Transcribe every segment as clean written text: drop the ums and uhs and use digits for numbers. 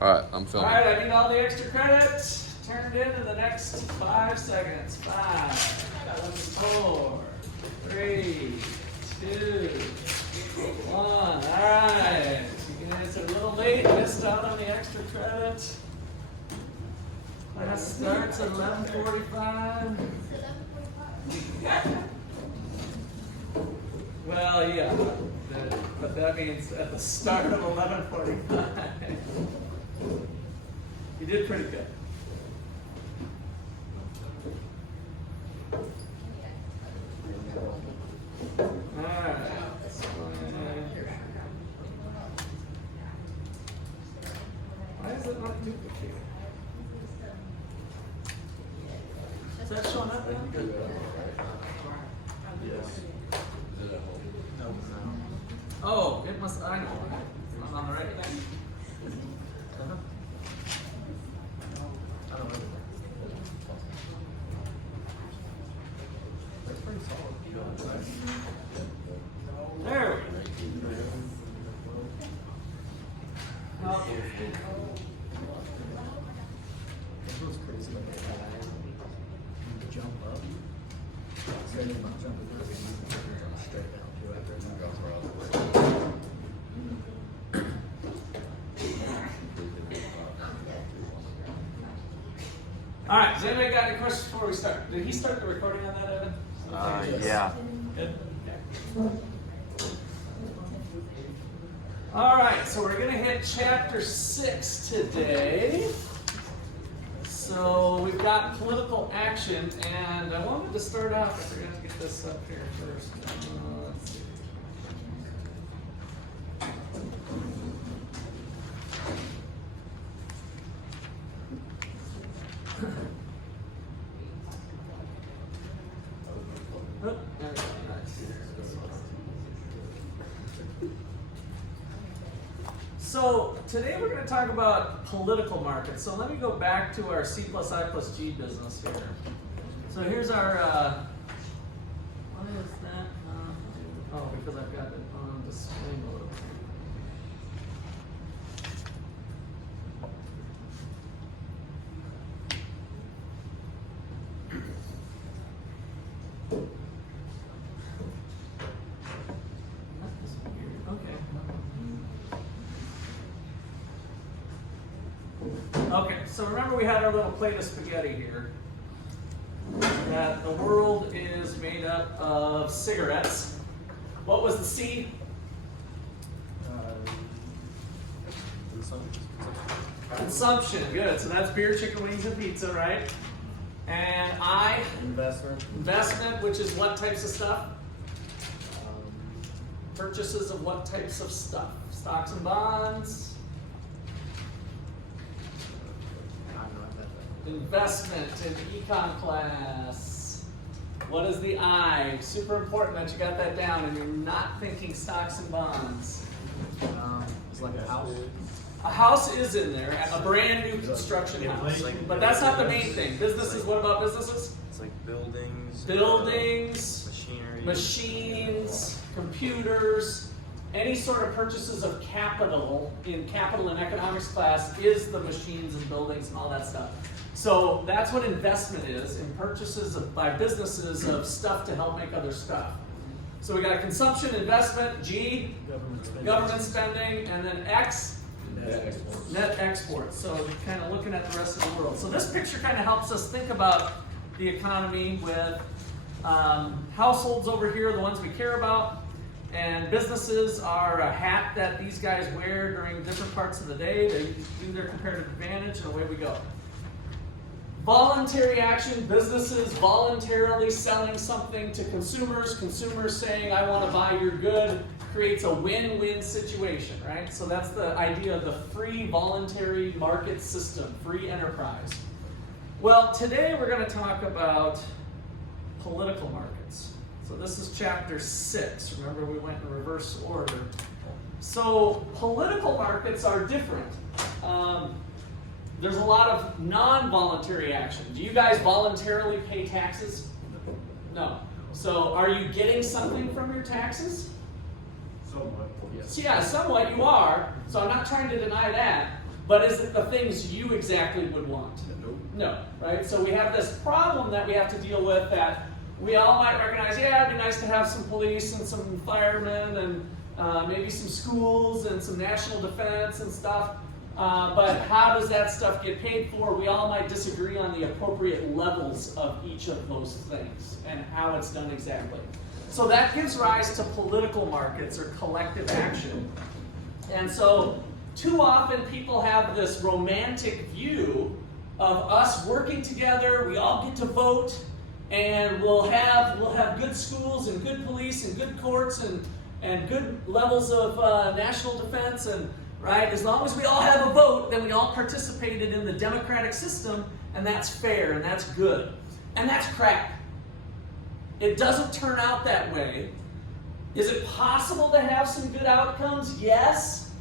All right, I'm All filming. right, I need all the extra credit turned in the next 5 seconds. 5, 4, 3, 2, 1. All right. It's a little late. Missed out on the extra credit. Class starts at 11:45. Well, yeah, but that means at the start of 11:45. You did pretty good. All right. Why is it not duplicated? Is that showing up now? Yes. Oh, it must. I know. I'm on the right thing. I don't know. That's pretty solid. There we go. Oh. It was crazy when they jump up. Starting about jumping up and straight down to after All right, has anybody got any questions before we start? Did he start the recording on that, Evan? Yeah. Good? Okay. All right, so we're going to hit chapter 6 today. So we've got political action, and I wanted to start off, I forgot to get this up here first. Let's see. Oh, there we go. So today we're going to talk about political markets. So let me go back to our C plus I plus G business here. So here's our, what is that? Oh, because I've got it on display mode. Okay, so remember we had our little plate of spaghetti here. That the world is made up of cigarettes. What was the C? Consumption, good. So that's beer, chicken wings, and pizza, right? And I? Investment. Investment, which is what types of stuff? Purchases of what types of stuff? Stocks and bonds? Investment in econ class. What is the I? Super important that you got that down and you're not thinking stocks and bonds. It's like a house. A house is in there, a brand new construction house. But that's not the main thing. Businesses, what about businesses? It's like buildings. Buildings, Machinery. machines, computers, any sort of purchases of capital in capital and economics class is the machines and buildings and all that stuff. So that's what investment is, in purchases by businesses of stuff to help make other stuff. So we got consumption, investment, G, government spending, and then X, net exports. So we're kind of looking at the rest of the world. So this picture kind of helps us think about the economy with households over here, the ones we care about, and businesses are a hat that these guys wear during different parts of the day. They do their comparative advantage, and away we go. Voluntary action, businesses voluntarily selling something to consumers, consumers saying, I want to buy your good, creates a win-win situation, right? So that's the idea of the free voluntary market system, free enterprise. Well, today we're going to talk about political markets. So this is chapter 6. Remember, we went in reverse order. So political markets are different. There's a lot of non-voluntary action. Do you guys voluntarily pay taxes? No. So are you getting something from your taxes? Somewhat, yes. So yeah, somewhat you are. So I'm not trying to deny that. but is it the things you exactly would want? Nope. No, right? So we have this problem that we have to deal with that we all might recognize, yeah, it'd be nice to have some police and some firemen and maybe some schools and some national defense and stuff. But how does that stuff get paid for? We all might disagree on the appropriate levels of each of those things and how it's done exactly. So that gives rise to political markets or collective action. And so too often people have this romantic view of us working together, we all get to vote, and we'll have good schools and good police and good courts and good levels of national defense, and right, as long as we all have a vote, then we all participated in the democratic system, and that's fair and that's good. And that's crap. It doesn't turn out that way. Is it possible to have some good outcomes? Yes,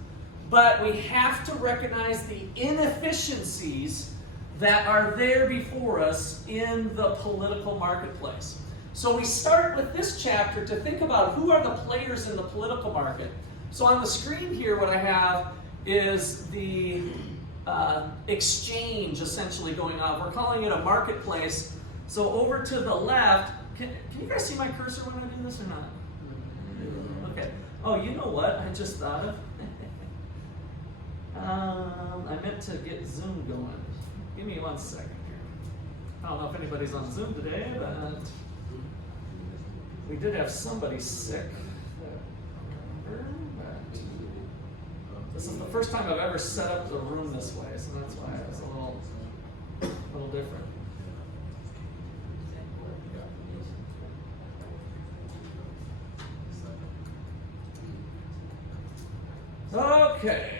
but we have to recognize the inefficiencies that are there before us in the political marketplace. So we start with this chapter to think about who are the players in the political market. So on the screen here, what I have is the exchange essentially going on. We're calling it a marketplace. So over to the left, can you guys see my cursor when I do this or not? Okay. Oh, you know what I just thought of? I meant to get Zoom going. Give me 1 second here. I don't know if anybody's on Zoom today, but we did have somebody sick. This is the first time I've ever set up the room this way, so that's why it's a little different. Okay,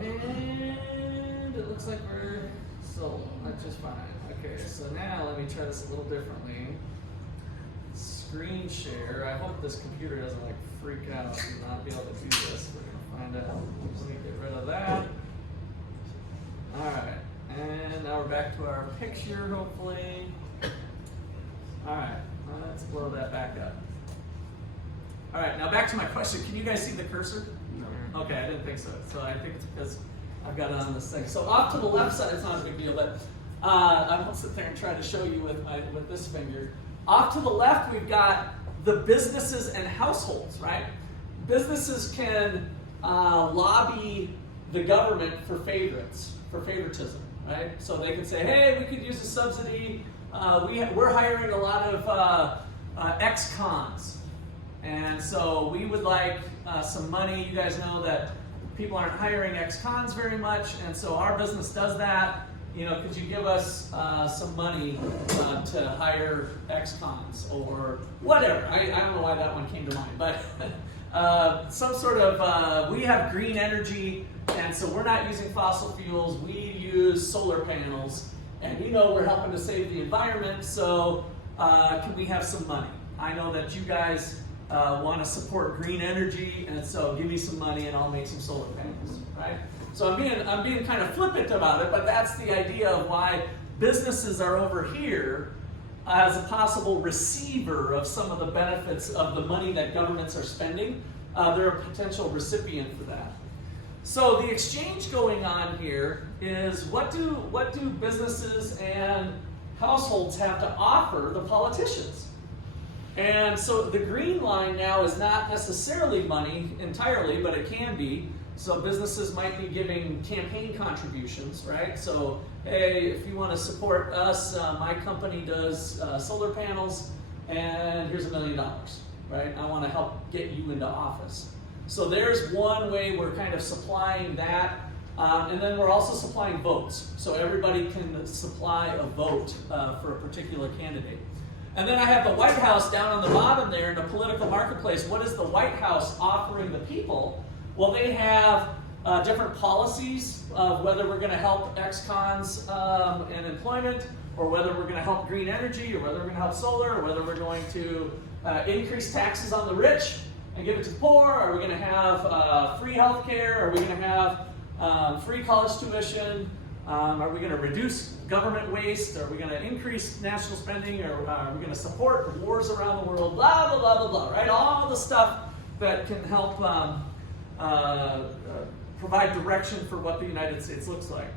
and it looks like we're solo, that's just fine. Okay, so now let me try this a little differently. Screen share. I hope this computer doesn't like freak out and not be able to do this. We're gonna find out. Let me get rid of that. Alright, and now we're back to our picture, hopefully. Alright, let's blow that back up. Alright, now back to my question. Can you guys see the cursor? No. Okay, I didn't think so. So I think it's because I've got it on this thing. So off to the left side, it's not a big deal, but I won't sit there and try to show you with this finger. Off to the left, we've got the businesses and households, right? Businesses can lobby the government for favoritism, right? So they can say, hey, we could use a subsidy. We're hiring a lot of ex-cons. And so we would like some money. You guys know that people aren't hiring ex-cons very much, and so our business does that. You know, could you give us some money to hire ex-cons or whatever? I don't know why that one came to mind, but some sort of, we have green energy, and so we're not using fossil fuels, we use solar panels, and you know we're helping to save the environment, so can we have some money? I know that you guys want to support green energy, and so give me some money and I'll make some solar panels, right? So I'm being kind of flippant about it, but that's the idea of why businesses are over here as a possible receiver of some of the benefits of the money that governments are spending. They're a potential recipient for that. So the exchange going on here is what do businesses and households have to offer the politicians? And so the green line now is not necessarily money entirely, but it can be. So businesses might be giving campaign contributions, right? So, hey, if you want to support us, my company does solar panels, and here's $1 million, right? I want to help get you into office. So there's one way we're kind of supplying that, and then we're also supplying votes. So everybody can supply a vote for a particular candidate. And then I have the White House down on the bottom there in the political marketplace. What is the White House offering the people? Well, they have different policies of whether we're going to help ex-cons in employment, or whether we're going to help green energy, or whether we're going to help solar, or whether we're going to increase taxes on the rich and give it to the poor. Are we going to have free health care? Are we going to have free college tuition? Are we going to reduce government waste? Are we going to increase national spending? Or are we going to support wars around the world? Blah, blah, blah, blah, blah, right? All the stuff that can help provide direction for what the United States looks like.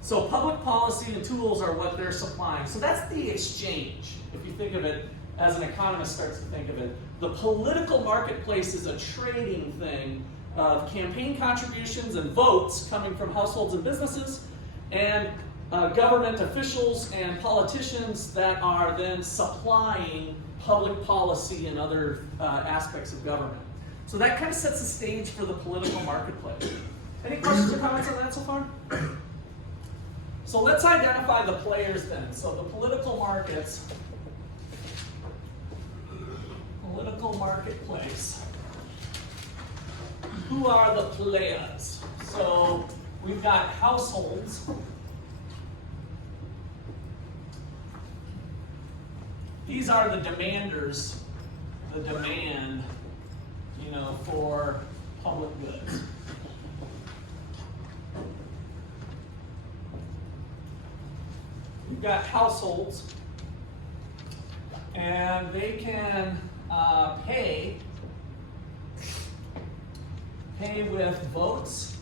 So public policy and tools are what they're supplying. So that's the exchange, if you think of it as an economist starts to think of it. The political marketplace is a trading thing of campaign contributions and votes coming from households and businesses, and government officials and politicians that are then supplying public policy and other aspects of government. So that kind of sets the stage for the political marketplace. Any questions or comments on that so far? So let's identify the players then. So the political markets, political marketplace. Who are the players? So we've got households. These are the demanders, the demand, for public goods. We've got households, and they can pay with votes,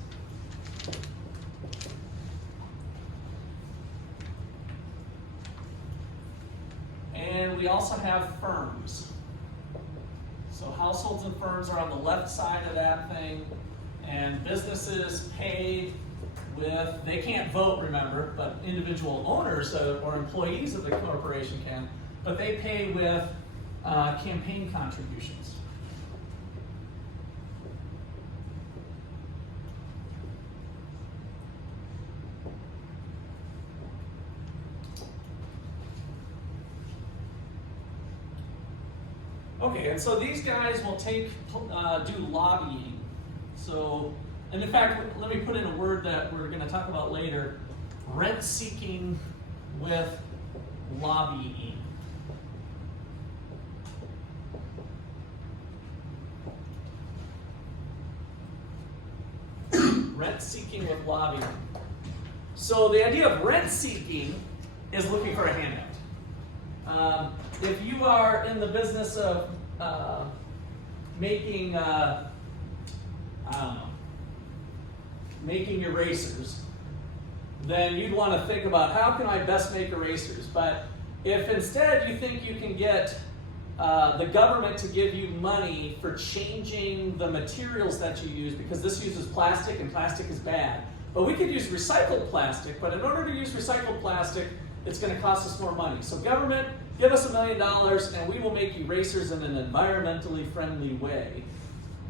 and we also have firms. So households and firms are on the left side of that thing, and businesses pay with, they can't vote, remember, but individual owners or employees of the corporation can, but they pay with campaign contributions. Okay, and so these guys will do lobbying. So, and in fact, let me put in a word that we're going to talk about later: rent-seeking with lobbying. Rent-seeking with lobbying. So the idea of rent-seeking is looking for a handout. If you are in the business of making, making erasers, then you'd want to think about how can I best make erasers. But if instead you think you can get the government to give you money for changing the materials that you use, because this uses plastic and plastic is bad. But we could use recycled plastic, but in order to use recycled plastic, it's going to cost us more money. So government, give us $1 million and we will make erasers in an environmentally friendly way.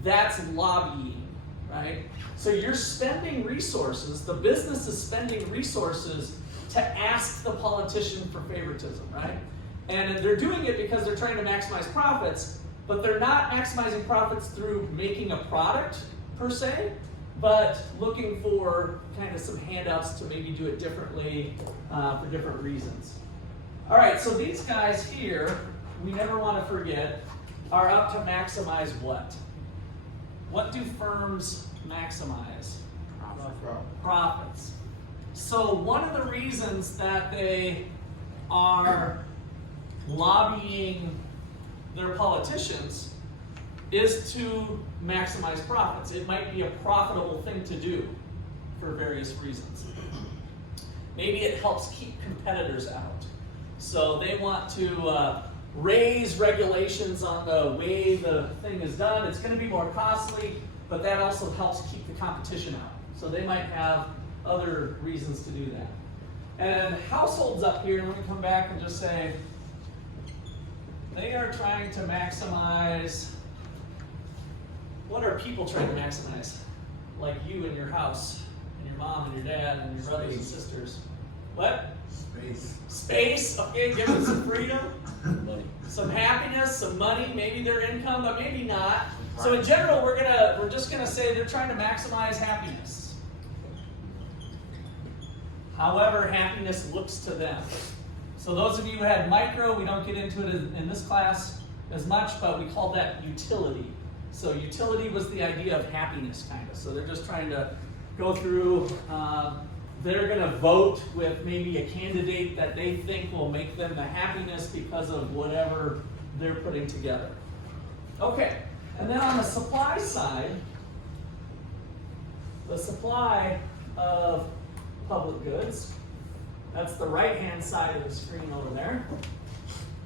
That's lobbying, right? So you're spending resources, the business is spending resources to ask the politician for favoritism, right? And they're doing it because they're trying to maximize profits, but they're not maximizing profits through making a product per se, but looking for kind of some handouts to maybe do it differently for different reasons. All right, so these guys here, we never want to forget, are out to maximize what? What do firms maximize? Profits. So one of the reasons that they are lobbying their politicians is to maximize profits. It might be a profitable thing to do for various reasons. Maybe it helps keep competitors out. So they want to raise regulations on the way the thing is done. It's going to be more costly, but that also helps keep the competition out. So they might have other reasons to do that. And households up here, let me come back and just say, they are trying to maximize. What are people trying to maximize? Like you and your house, and your mom and your dad and your brothers and sisters. What? Space. Space, okay, give them some freedom. Money. Some happiness, some money, maybe their income, but maybe not. So in general, we're just gonna say they're trying to maximize happiness. However happiness looks to them. So those of you who had micro, we don't get into it in this class as much, but we called that utility. So utility was the idea of happiness, kind of. So they're just trying to go through, they're going to vote with maybe a candidate that they think will make them the happiness because of whatever they're putting together. Okay, and then on the supply side, the supply of public goods. That's the right-hand side of the screen over there.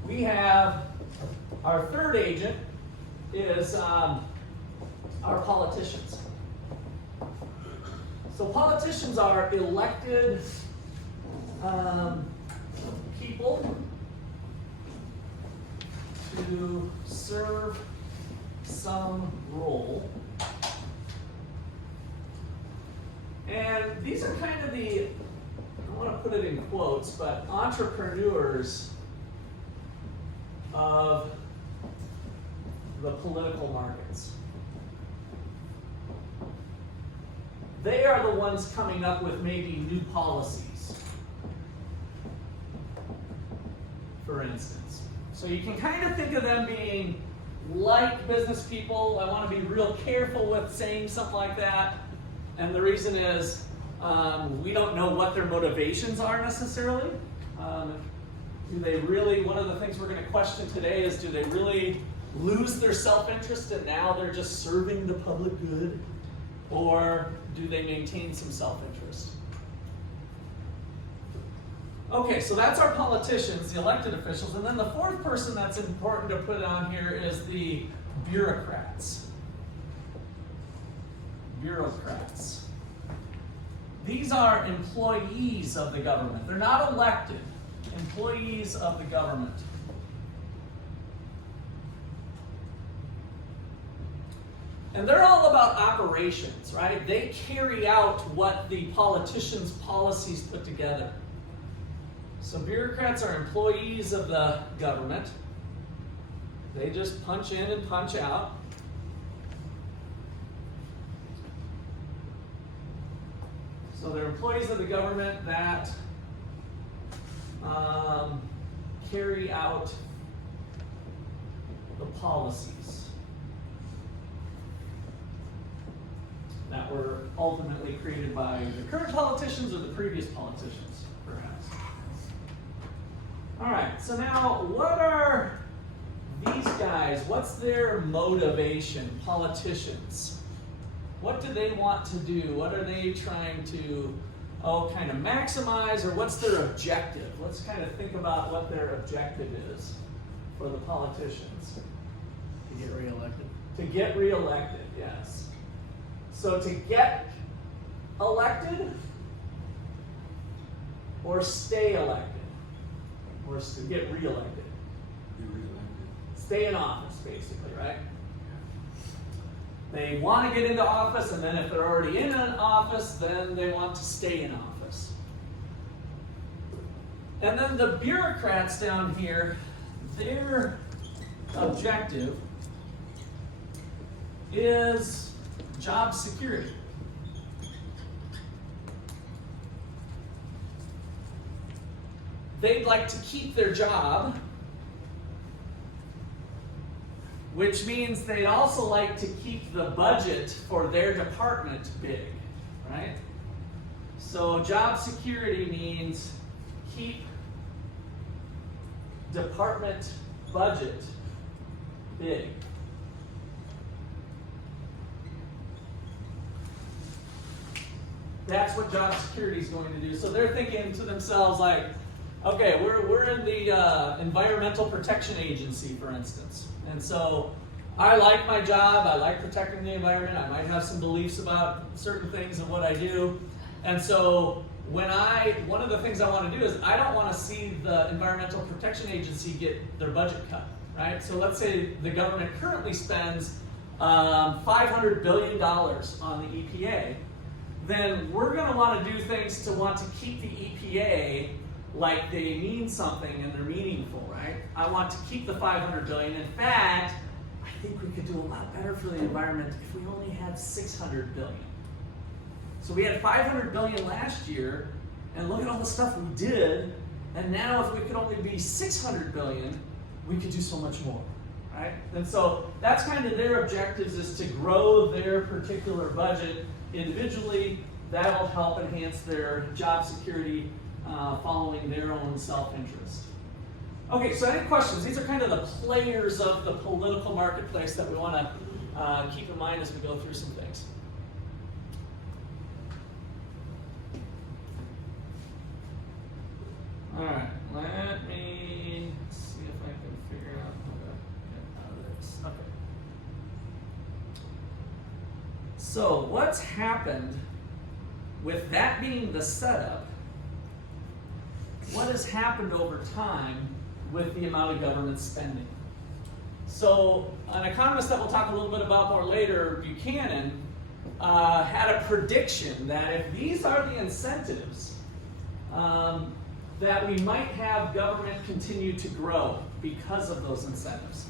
We have our third agent is our politicians. So politicians are elected people to serve some role. And these are kind of the, I want to put it in quotes, but entrepreneurs of the political markets. They are the ones coming up with maybe new policies, for instance. So you can kind of think of them being like business people. I want to be real careful with saying something like that. And the reason is we don't know what their motivations are necessarily. Do they really, one of the things we're going to question today is, do they really lose their self-interest and now they're just serving the public good? Or do they maintain some self-interest? Okay, so that's our politicians, the elected officials. And then the fourth person that's important to put on here is the bureaucrats. Bureaucrats. These are employees of the government. They're not elected. Employees of the government. And they're all about operations, right? They carry out what the politicians' policies put together. So bureaucrats are employees of the government. They just punch in and punch out. So they're employees of the government that carry out the policies that were ultimately created by the current politicians or the previous politicians, perhaps. All right, so now what are these guys? What's their motivation, politicians? What do they want to do? What are they trying to, kind of maximize, or what's their objective? Let's kind of think about what their objective is for the politicians. To get reelected. To get reelected, yes. So to get elected or stay elected or to get reelected. Be reelected. Stay in office, basically, right? They want to get into office, and then if they're already in an office, then they want to stay in office. And then the bureaucrats down here, their objective is job security. They'd like to keep their job, which means they'd also like to keep the budget for their department big, right? So job security means keep department budget big. That's what job security is going to do. So they're thinking to themselves like, okay, we're in the Environmental Protection Agency, for instance. And so I like my job, I like protecting the environment, I might have some beliefs about certain things and what I do. And so one of the things I want to do is I don't want to see the Environmental Protection Agency get their budget cut, right? So let's say the government currently spends $500 billion on the EPA. Then we're going to want to do things to want to keep the EPA like they mean something and they're meaningful, right? I want to keep the $500 billion. In fact, I think we could do a lot better for the environment if we only had $600 billion. So we had $500 billion last year, and look at all the stuff we did, and now if we could only be $600 billion, we could do so much more, right? And so that's kind of their objectives, is to grow their particular budget individually. That'll help enhance their job security, following their own self-interest. Okay, so any questions? These are kind of the players of the political marketplace that we want to keep in mind as we go through some things. So what's happened with that being the setup? What has happened over time with the amount of government spending? So an economist that we'll talk a little bit about more later, Buchanan, had a prediction that if these are the incentives, that we might have government continue to grow because of those incentives.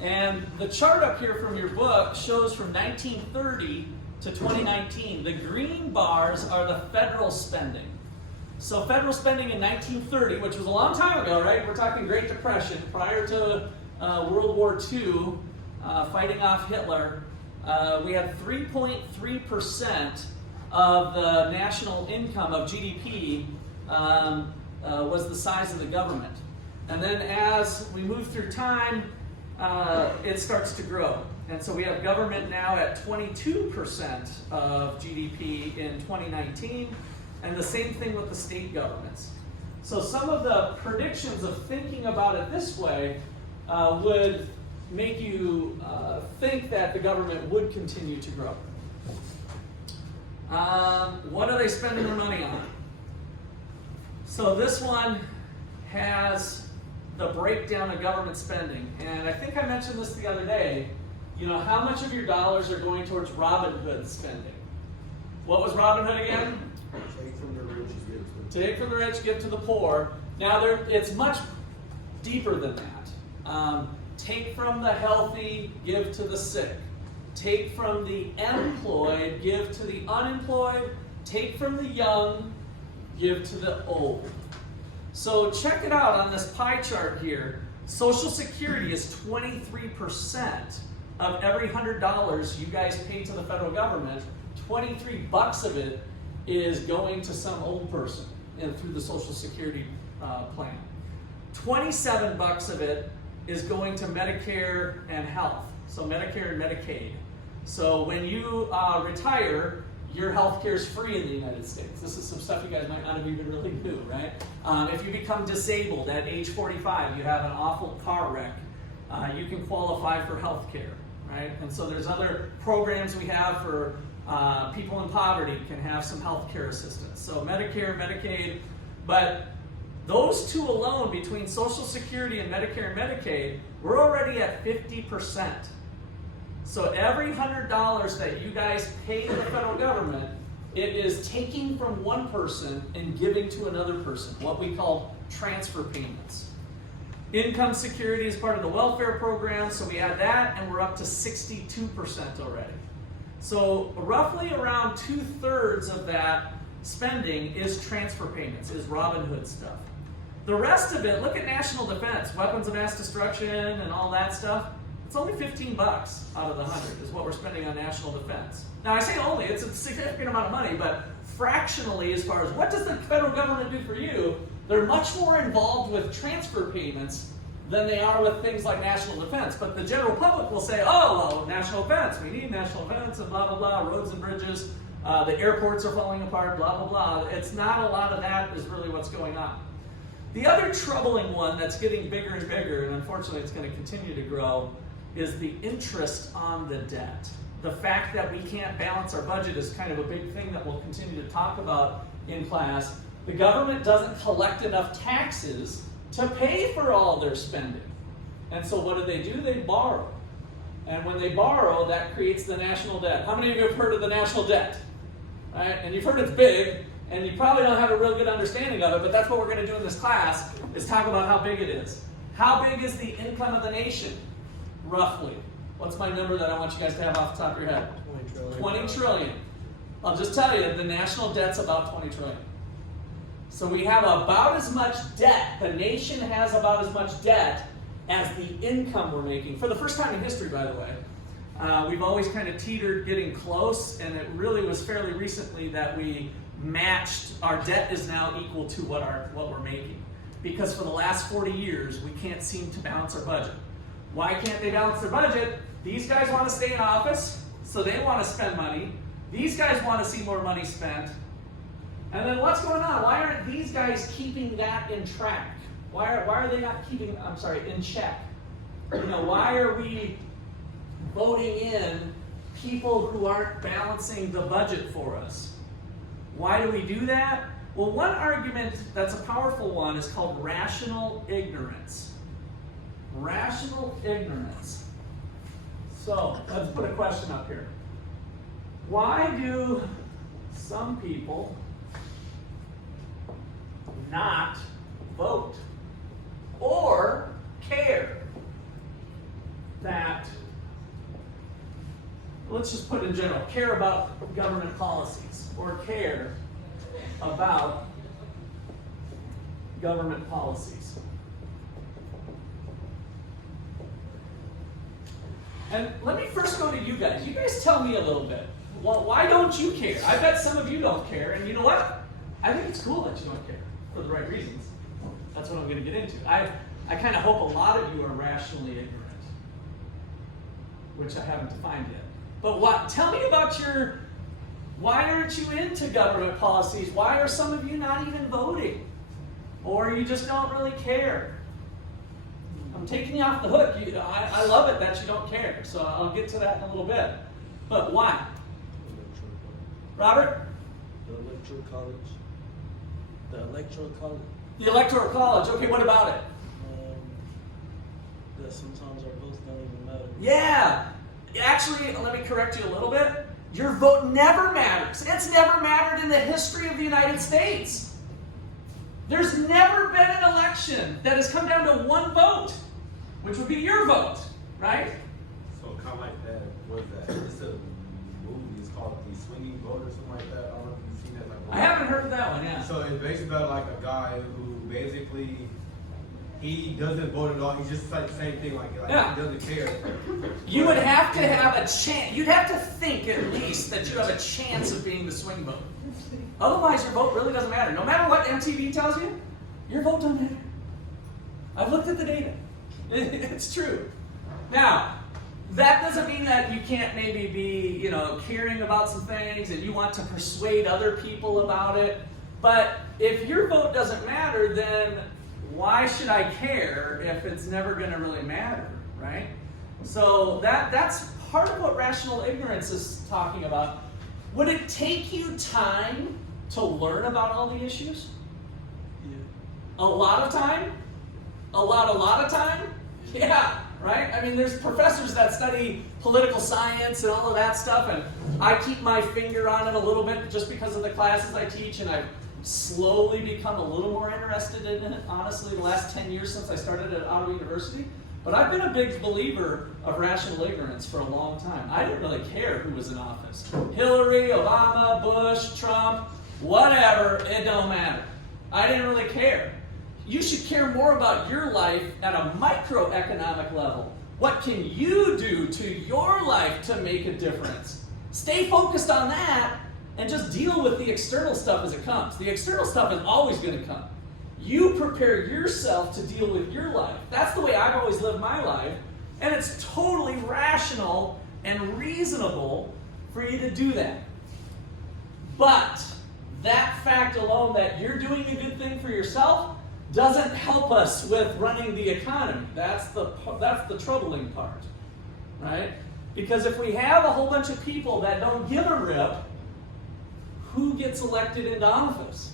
And the chart up here from your book shows from 1930 to 2019, the green bars are the federal spending. So federal spending in 1930, which was a long time ago, right? We're talking Great Depression, prior to World War II, fighting off Hitler. We had 3.3% of the national income of GDP was the size of the government. And then as we move through time, it starts to grow. And so we have government now at 22% of GDP in 2019, and the same thing with the state governments. So some of the predictions of thinking about it this way would make you think that the government would continue to grow. What are they spending their money on? So this one has the breakdown of government spending. And I think I mentioned this the other day. You know, how much of your dollars are going towards Robin Hood spending? What was Robin Hood again? Take from the rich, give to the Take from the rich, give to the poor. Now, it's much deeper than that. Take from the healthy, give to the sick. Take from the employed, give to the unemployed. Take from the young, give to the old. So check it out on this pie chart here. Social Security is 23% of every $100 you guys pay to the federal government. 23 bucks of it is going to some old person and through the Social Security plan. 27 bucks of it is going to Medicare and health, so Medicare and Medicaid. So when you retire, your health care is free in the United States. This is some stuff you guys might not have even really knew, right? If you become disabled at age 45, you have an awful car wreck, you can qualify for health care, right? And so there's other programs we have for people in poverty can have some health care assistance. So Medicare, Medicaid, but those two alone, between Social Security and Medicare and Medicaid, we're already at 50%. So every $100 that you guys pay to the federal government, it is taking from one person and giving to another person, what we call transfer payments. Income security is part of the welfare program, so we add that, and we're up to 62% already. So roughly around 2/3 of that spending is transfer payments, is Robin Hood stuff. The rest of it, look at national defense, weapons of mass destruction and all that stuff. It's only 15 bucks out of the 100 is what we're spending on national defense. Now I say only, it's a significant amount of money, but fractionally as far as what does the federal government do for you, they're much more involved with transfer payments than they are with things like national defense. But the general public will say, oh, well, national defense, we need national defense and blah, blah, blah, roads and bridges, the airports are falling apart, blah, blah, blah. It's not a lot of that is really what's going on. The other troubling one that's getting bigger and bigger, and unfortunately it's going to continue to grow, is the interest on the debt. The fact that we can't balance our budget is kind of a big thing that we'll continue to talk about in class. The government doesn't collect enough taxes to pay for all their spending. And so what do? They borrow. And when they borrow, that creates the national debt. How many of you have heard of the national debt? Right? And you've heard it's big, and you probably don't have a real good understanding of it, but that's what we're going to do in this class, is talk about how big it is. How big is the income of the nation? Roughly. What's my number that I want you guys to have off the top of your head? 20 trillion. 20 trillion. I'll just tell you, the national debt's about 20 trillion. So we have about as much debt, the nation has about as much debt as the income we're making. For the first time in history, by the way. We've always kind of teetered getting close, and it really was fairly recently that we matched, our debt is now equal to what we're making. Because for the last 40 years, we can't seem to balance our budget. Why can't they balance their budget? These guys want to stay in office, so they want to spend money. These guys want to see more money spent. And then what's going on? Why aren't these guys keeping that in track? Why are they not keeping, in check? Why are we voting in people who aren't balancing the budget for us. Why do we do that? Well, one argument that's a powerful one is called rational ignorance. Rational ignorance. So, let's put a question up here. Why do some people not vote or care that, let's just put in general, care about government policies or care about government policies? And let me first go to you guys. You guys tell me a little bit. Well, why don't you care? I bet some of you don't care, and you know what? I think it's cool that you don't care for the right reasons. That's what I'm going to get into. I kind of hope a lot of you are rationally ignorant, which I haven't defined yet. But what? Tell me about why aren't you into government policies? Why are some of you not even voting? Or you just don't really care? I'm taking you off the hook. I love it that you don't care, so I'll get to that in a little bit. But why? Robert? The electoral college. The electoral college. The electoral college. Okay, what about it? That sometimes our votes don't even matter. Yeah. Actually, let me correct you a little bit. Your vote never matters. It's never mattered in the history of the United States. There's never been an election that has come down to one vote, which would be your vote, right? So kind of like that, what is that? It's a movie, it's called The Swinging Vote or something like that. I don't know if you've seen that. I haven't heard of that one, yeah. So it's basically about like a guy who basically, he doesn't vote at all. He's just like the same thing, like Yeah. he doesn't care. You would have to have a chance. You'd have to think at least that you have a chance of being the swing vote. Otherwise, your vote really doesn't matter. No matter what MTV tells you, your vote doesn't matter. I've looked at the data. It's true. Now, that doesn't mean that you can't maybe be, caring about some things and you want to persuade other people about it. But if your vote doesn't matter, then why should I care if it's never going to really matter, right? So that's part of what rational ignorance is talking about. Would it take you time to learn about all the issues? Yeah. A lot of time? A lot of time? Yeah, right? I mean, there's professors that study political science and all of that stuff, and I keep my finger on it a little bit just because of the classes I teach, and I've slowly become a little more interested in it, honestly, the last 10 years since I started at Ottawa University. But I've been a big believer of rational ignorance for a long time. I didn't really care who was in office. Hillary, Obama, Bush, Trump, whatever, it don't matter. I didn't really care. You should care more about your life at a microeconomic level. What can you do to your life to make a difference? Stay focused on that and just deal with the external stuff as it comes. The external stuff is always going to come. You prepare yourself to deal with your life. That's the way I've always lived my life, and it's totally rational and reasonable for you to do that. But that fact alone that you're doing a good thing for yourself doesn't help us with running the economy. That's the troubling part, right? Because if we have a whole bunch of people that don't give a rip, who gets elected into office?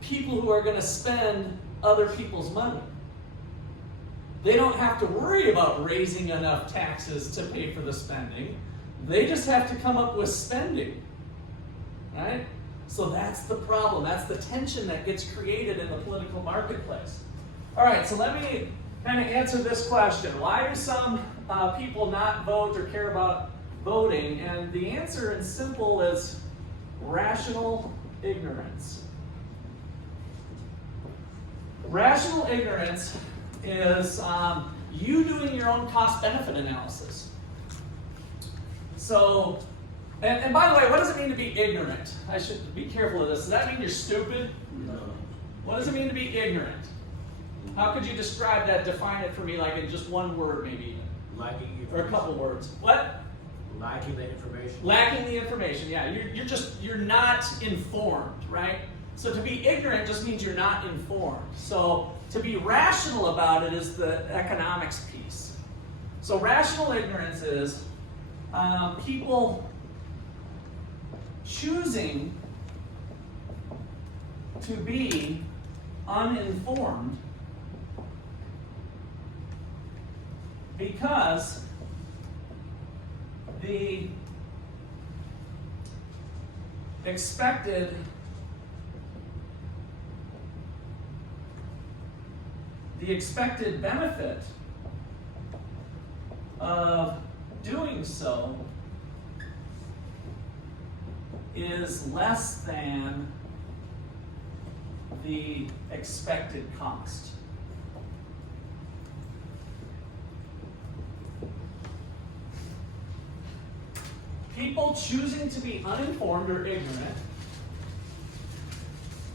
People who are going to spend other people's money. They don't have to worry about raising enough taxes to pay for the spending. They just have to come up with spending, right? So that's the problem. That's the tension that gets created in the political marketplace. All right, so let me kind of answer this question. Why do some people not vote or care about voting? And the answer in simple is rational ignorance. Rational ignorance is you doing your own cost-benefit analysis. So, and by the way, what does it mean to be ignorant? I should be careful of this. Does that mean you're stupid? No. What does it mean to be ignorant? How could you describe that, define it for me, like in just one word maybe? Lacking information. Or a couple words. What? Lacking the information. Lacking the information, yeah. You're not informed, right? So to be ignorant just means you're not informed. So to be rational about it is the economics piece. So rational ignorance is people choosing to be uninformed because the expected benefit of doing so is less than the expected cost. People choosing to be uninformed or ignorant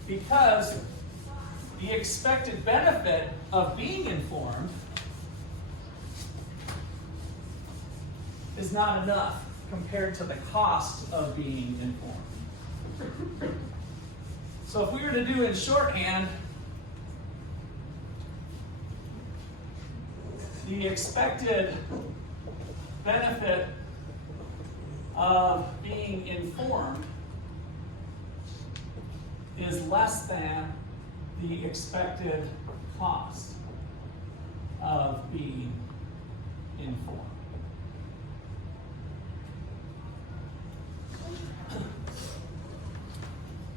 because the expected benefit of being informed is not enough compared to the cost of being informed. So if we were to do in shorthand, the expected benefit of being informed is less than the expected cost of being informed.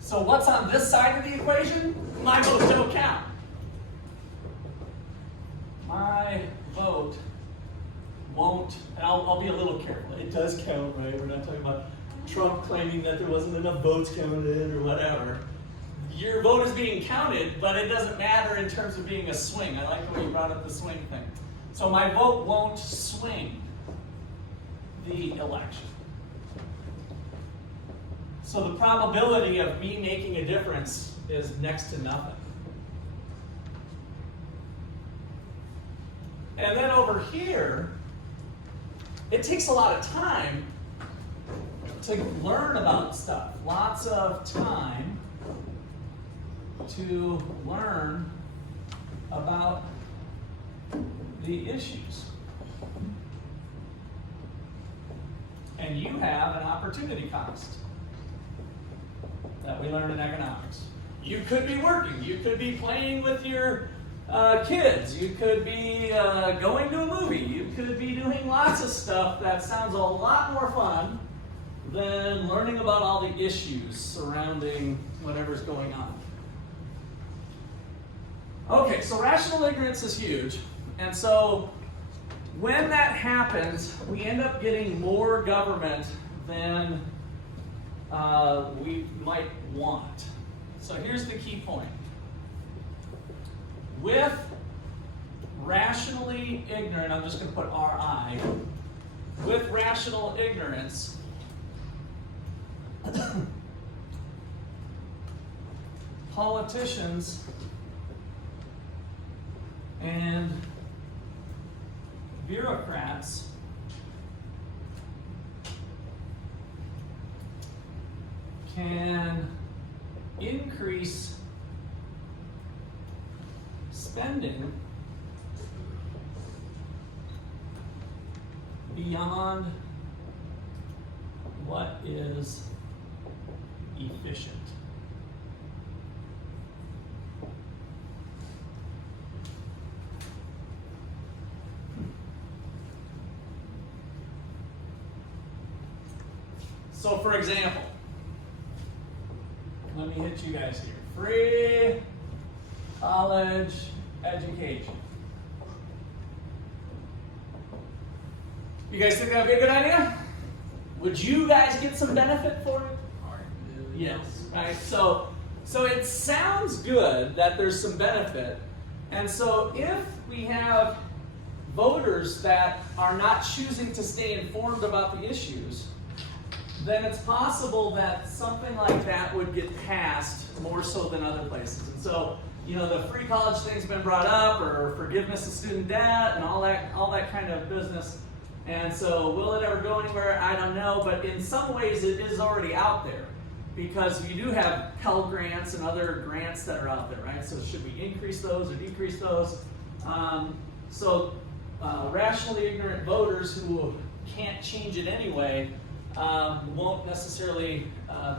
So what's on this side of the equation? My votes don't count. My vote won't, and I'll be a little careful. It does count, right? We're not talking about Trump claiming that there wasn't enough votes counted or whatever. Your vote is being counted, but it doesn't matter in terms of being a swing. I like the way you brought up the swing thing. So my vote won't swing the election. So the probability of me making a difference is next to nothing. And then over here, it takes a lot of time to learn about stuff. Lots of time to learn about the issues. And you have an opportunity cost that we learned in economics. You could be working, you could be playing with your kids, you could be going to a movie, you could be doing lots of stuff that sounds a lot more fun than learning about all the issues surrounding whatever's going on. Okay, so rational ignorance is huge, and so when that happens, we end up getting more government than we might want. So here's the key point. With rationally ignorant, I'm just going to put RI, with rational ignorance, politicians and bureaucrats can increase spending beyond what is efficient. So for example, let me hit you guys here. Free college education. You guys think that would be a good idea? Would you guys get some benefit for it? Yes, right? So it sounds good that there's some benefit. And so if we have voters that are not choosing to stay informed about the issues, then it's possible that something like that would get passed more so than other places. And so, you know, the free college thing's been brought up, or forgiveness of student debt, and all that kind of business. And so, will it ever go anywhere? I don't know. But in some ways, it is already out there, because you do have Pell grants and other grants that are out there, right? So, should we increase those or decrease those? Rationally ignorant voters who can't change it anyway, won't necessarily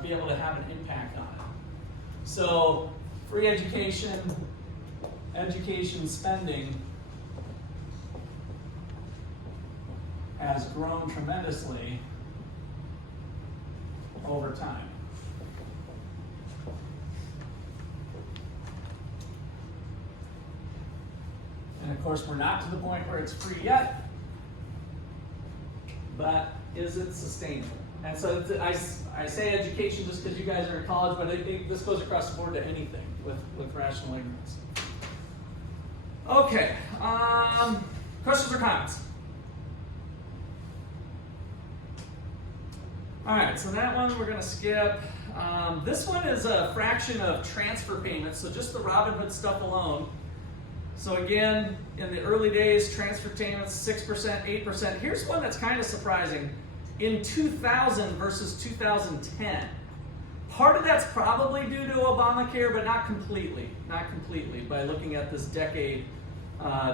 be able to have an impact on it. So free education spending has grown tremendously over time. And of course, we're not to the point where it's free yet, but is it sustainable? And so I say education just because you guys are in college, but this goes across the board to anything with rational ignorance. Okay, questions or comments? All right, so that one we're going to skip. This one is a fraction of transfer payments, so just the Robinhood stuff alone. So again, in the early days, transfer payments 6%, 8%. Here's one that's kind of surprising. In 2000 versus 2010. Part of that's probably due to Obamacare, but not completely. Not completely, by looking at this decade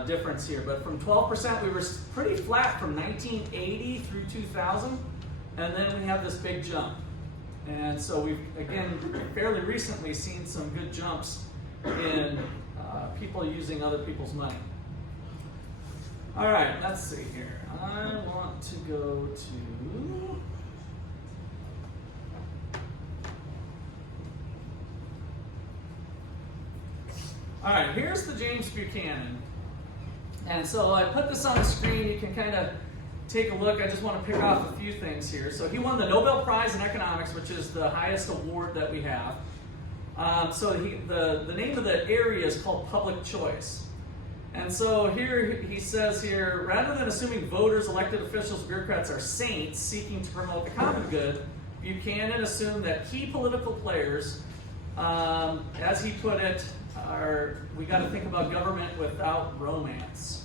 difference here. But from 12%, we were pretty flat from 1980 through 2000. And then we have this big jump. And so we've, again, fairly recently seen some good jumps in people using other people's money. All right, let's see here. I want to go to... All right, here's the James Buchanan. And so I put this on the screen. You can kind of take a look. I just want to pick off a few things here. So he won the Nobel Prize in Economics, which is the highest award that we have. So the name of the area is called public choice. And so here he says here, rather than assuming voters, elected officials, bureaucrats are saints seeking to promote the common good, Buchanan assumed that key political players, as he put it, we got to think about government without romance.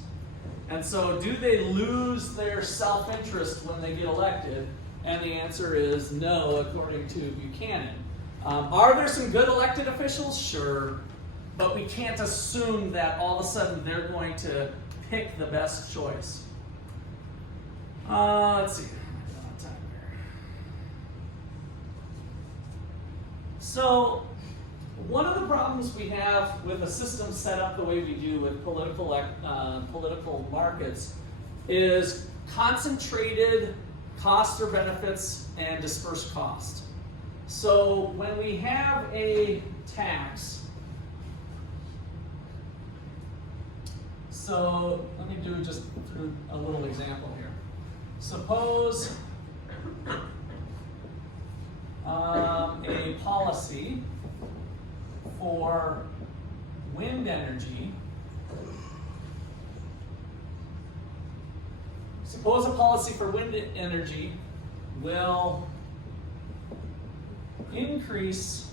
And so do they lose their self-interest when they get elected? And the answer is no, according to Buchanan. Are there some good elected officials? Sure. But we can't assume that all of a sudden they're going to pick the best choice. Let's see. Time here. So, one of the problems we have with a system set up the way we do with political markets is concentrated cost or benefits and dispersed cost. So when we have a tax, so let me do just through a little example here. Suppose a policy for wind energy. Suppose a policy for wind energy will increase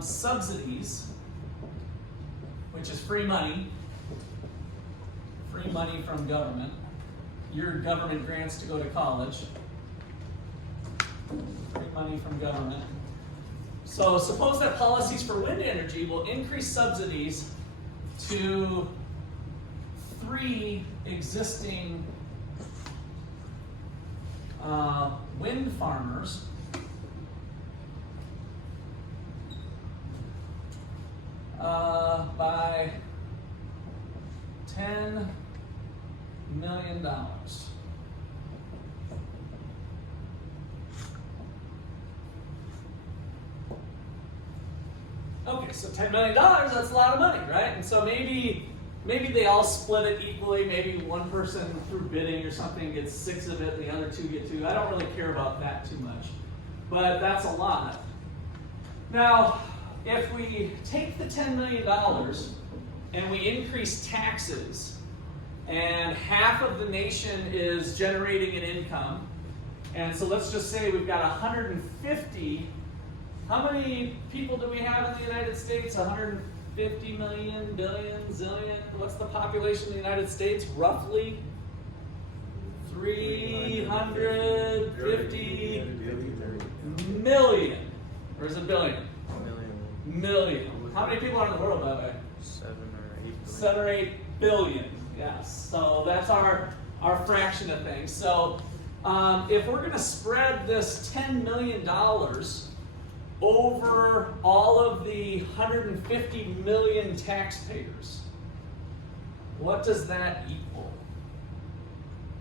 subsidies, which is free money from government. Your government grants to go to college. Free money from government. So suppose that policies for wind energy will increase subsidies to 3 existing wind farmers by $10 million. Okay, so $10 million, that's a lot of money, right? And so maybe they all split it equally. Maybe one person through bidding or something gets 6 of it and the other 2 get 2. I don't really care about that too much, but that's a lot. Now, if we take the $10 million and we increase taxes, and half of the nation is generating an income, and so let's just say we've got 150. How many people do we have in the United States? 150 million, billion, zillion. What's the population of the United States? Roughly 350 million. Or is it billion? Million. How many people are in the world, by the way? 7 or 8 billion. 7 or 8 billion. Yes. So that's our our fraction of things. So if we're going to spread this $10 million over all of the 150 million taxpayers, what does that equal?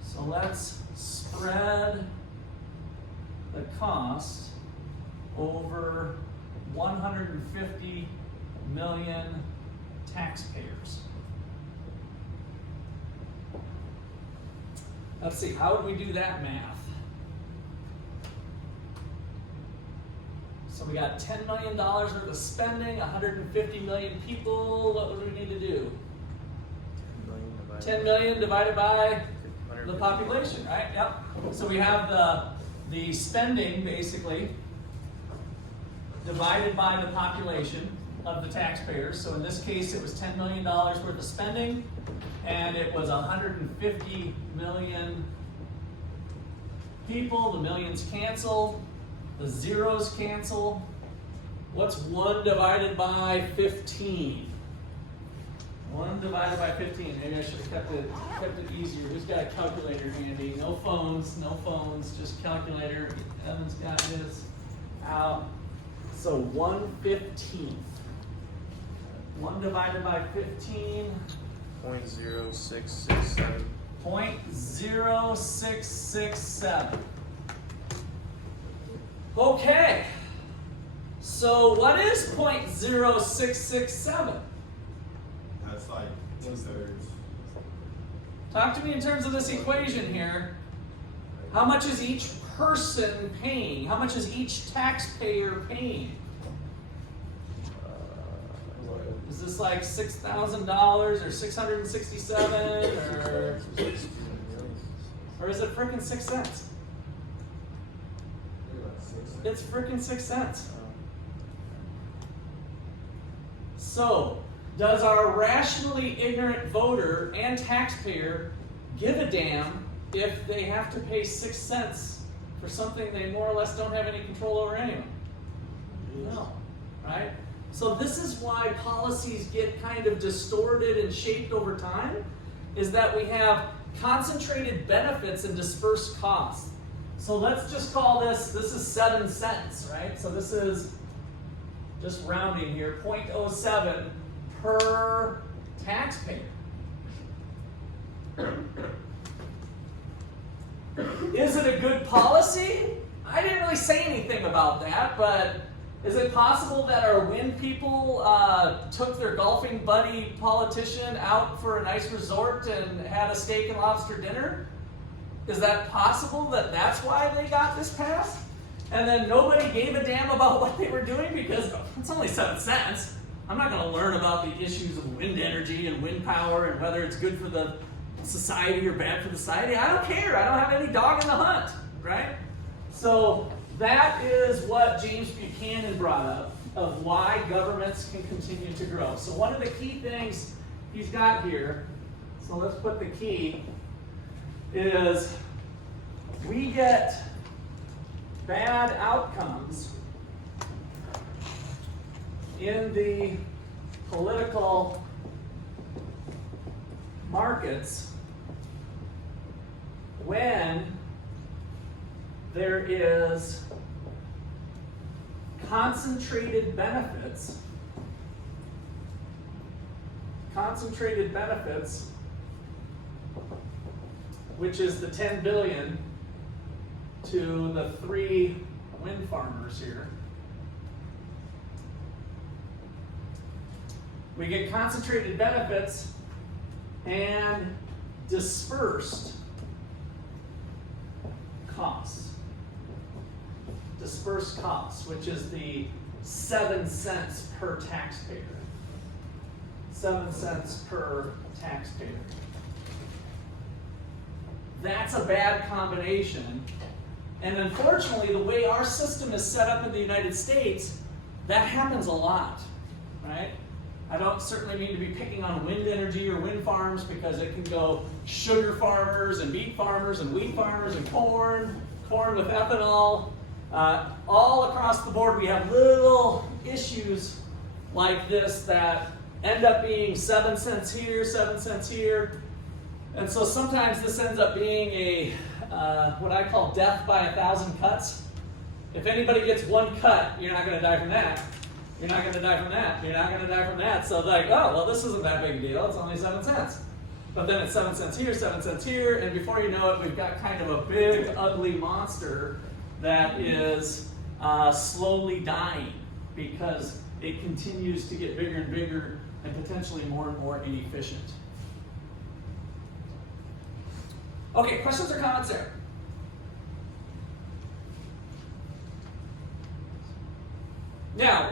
So let's spread the cost over 150 million taxpayers. Let's see, how would we do that math? So we got $10 million worth of spending, 150 million people. What would we need to do? 10 million divided by the population, right? Yep. So we have the spending basically divided by the population of the taxpayers. So in this case, it was $10 million worth of spending, and it was 150 million people. The millions cancel, the zeros cancel. What's 1 divided by 15? 1 divided by 15. Maybe I should have kept it easier. Who's got a calculator handy? No phones, just calculator. Evan's got his out. So 1/15. 1 divided by 15. 0.0667. 0.0667. Okay. So what is 0.0667? That's like 2/3. Talk to me in terms of this equation here. How much is each person paying? How much is each taxpayer paying? Is this like $6,000 or 667 or is it frickin' 6 cents? It's frickin' 6 cents. So, does our rationally ignorant voter and taxpayer give a damn if they have to pay 6 cents for something they more or less don't have any control over anyway? No, right? So this is why policies get kind of distorted and shaped over time, is that we have concentrated benefits and dispersed costs. So let's just call this is 7 cents, right? So this is just rounding here, 0.07 per taxpayer. Is it a good policy? I didn't really say anything about that, but is it possible that our wind people took their golfing buddy politician out for a nice resort and had a steak and lobster dinner? Is that possible that that's why they got this passed? And then nobody gave a damn about what they were doing because it's only 7 cents. I'm not going to learn about the issues of wind energy and wind power and whether it's good for the society or bad for the society. I don't care. I don't have any dog in the hunt, right? So that is what James Buchanan brought up of why governments can continue to grow. So one of the key things he's got here, so let's put the key, is we get bad outcomes in the political markets when there is concentrated benefits, which is the 10 billion to the 3 wind farmers here. We get concentrated benefits and dispersed costs. Dispersed costs, which is the 7 cents per taxpayer. 7 cents per taxpayer. That's a bad combination. And unfortunately, the way our system is set up in the United States, that happens a lot, right? I don't certainly mean to be picking on wind energy or wind farms because it can go sugar farmers and beet farmers and wheat farmers and corn with ethanol. All across the board, we have little issues like this that end up being 7 cents here, 7 cents here. And so sometimes this ends up being a what I call death by 1,000 cuts. If anybody gets one cut, you're not going to die from that. You're not going to die from that. You're not going to die from that. So like, oh, well, this isn't that big a deal. It's only 7 cents. But then it's 7 cents here, 7 cents here, and before you know it, we've got kind of a big, ugly monster that is slowly dying because it continues to get bigger and bigger and potentially more and more inefficient. Okay, questions or comments there? Now,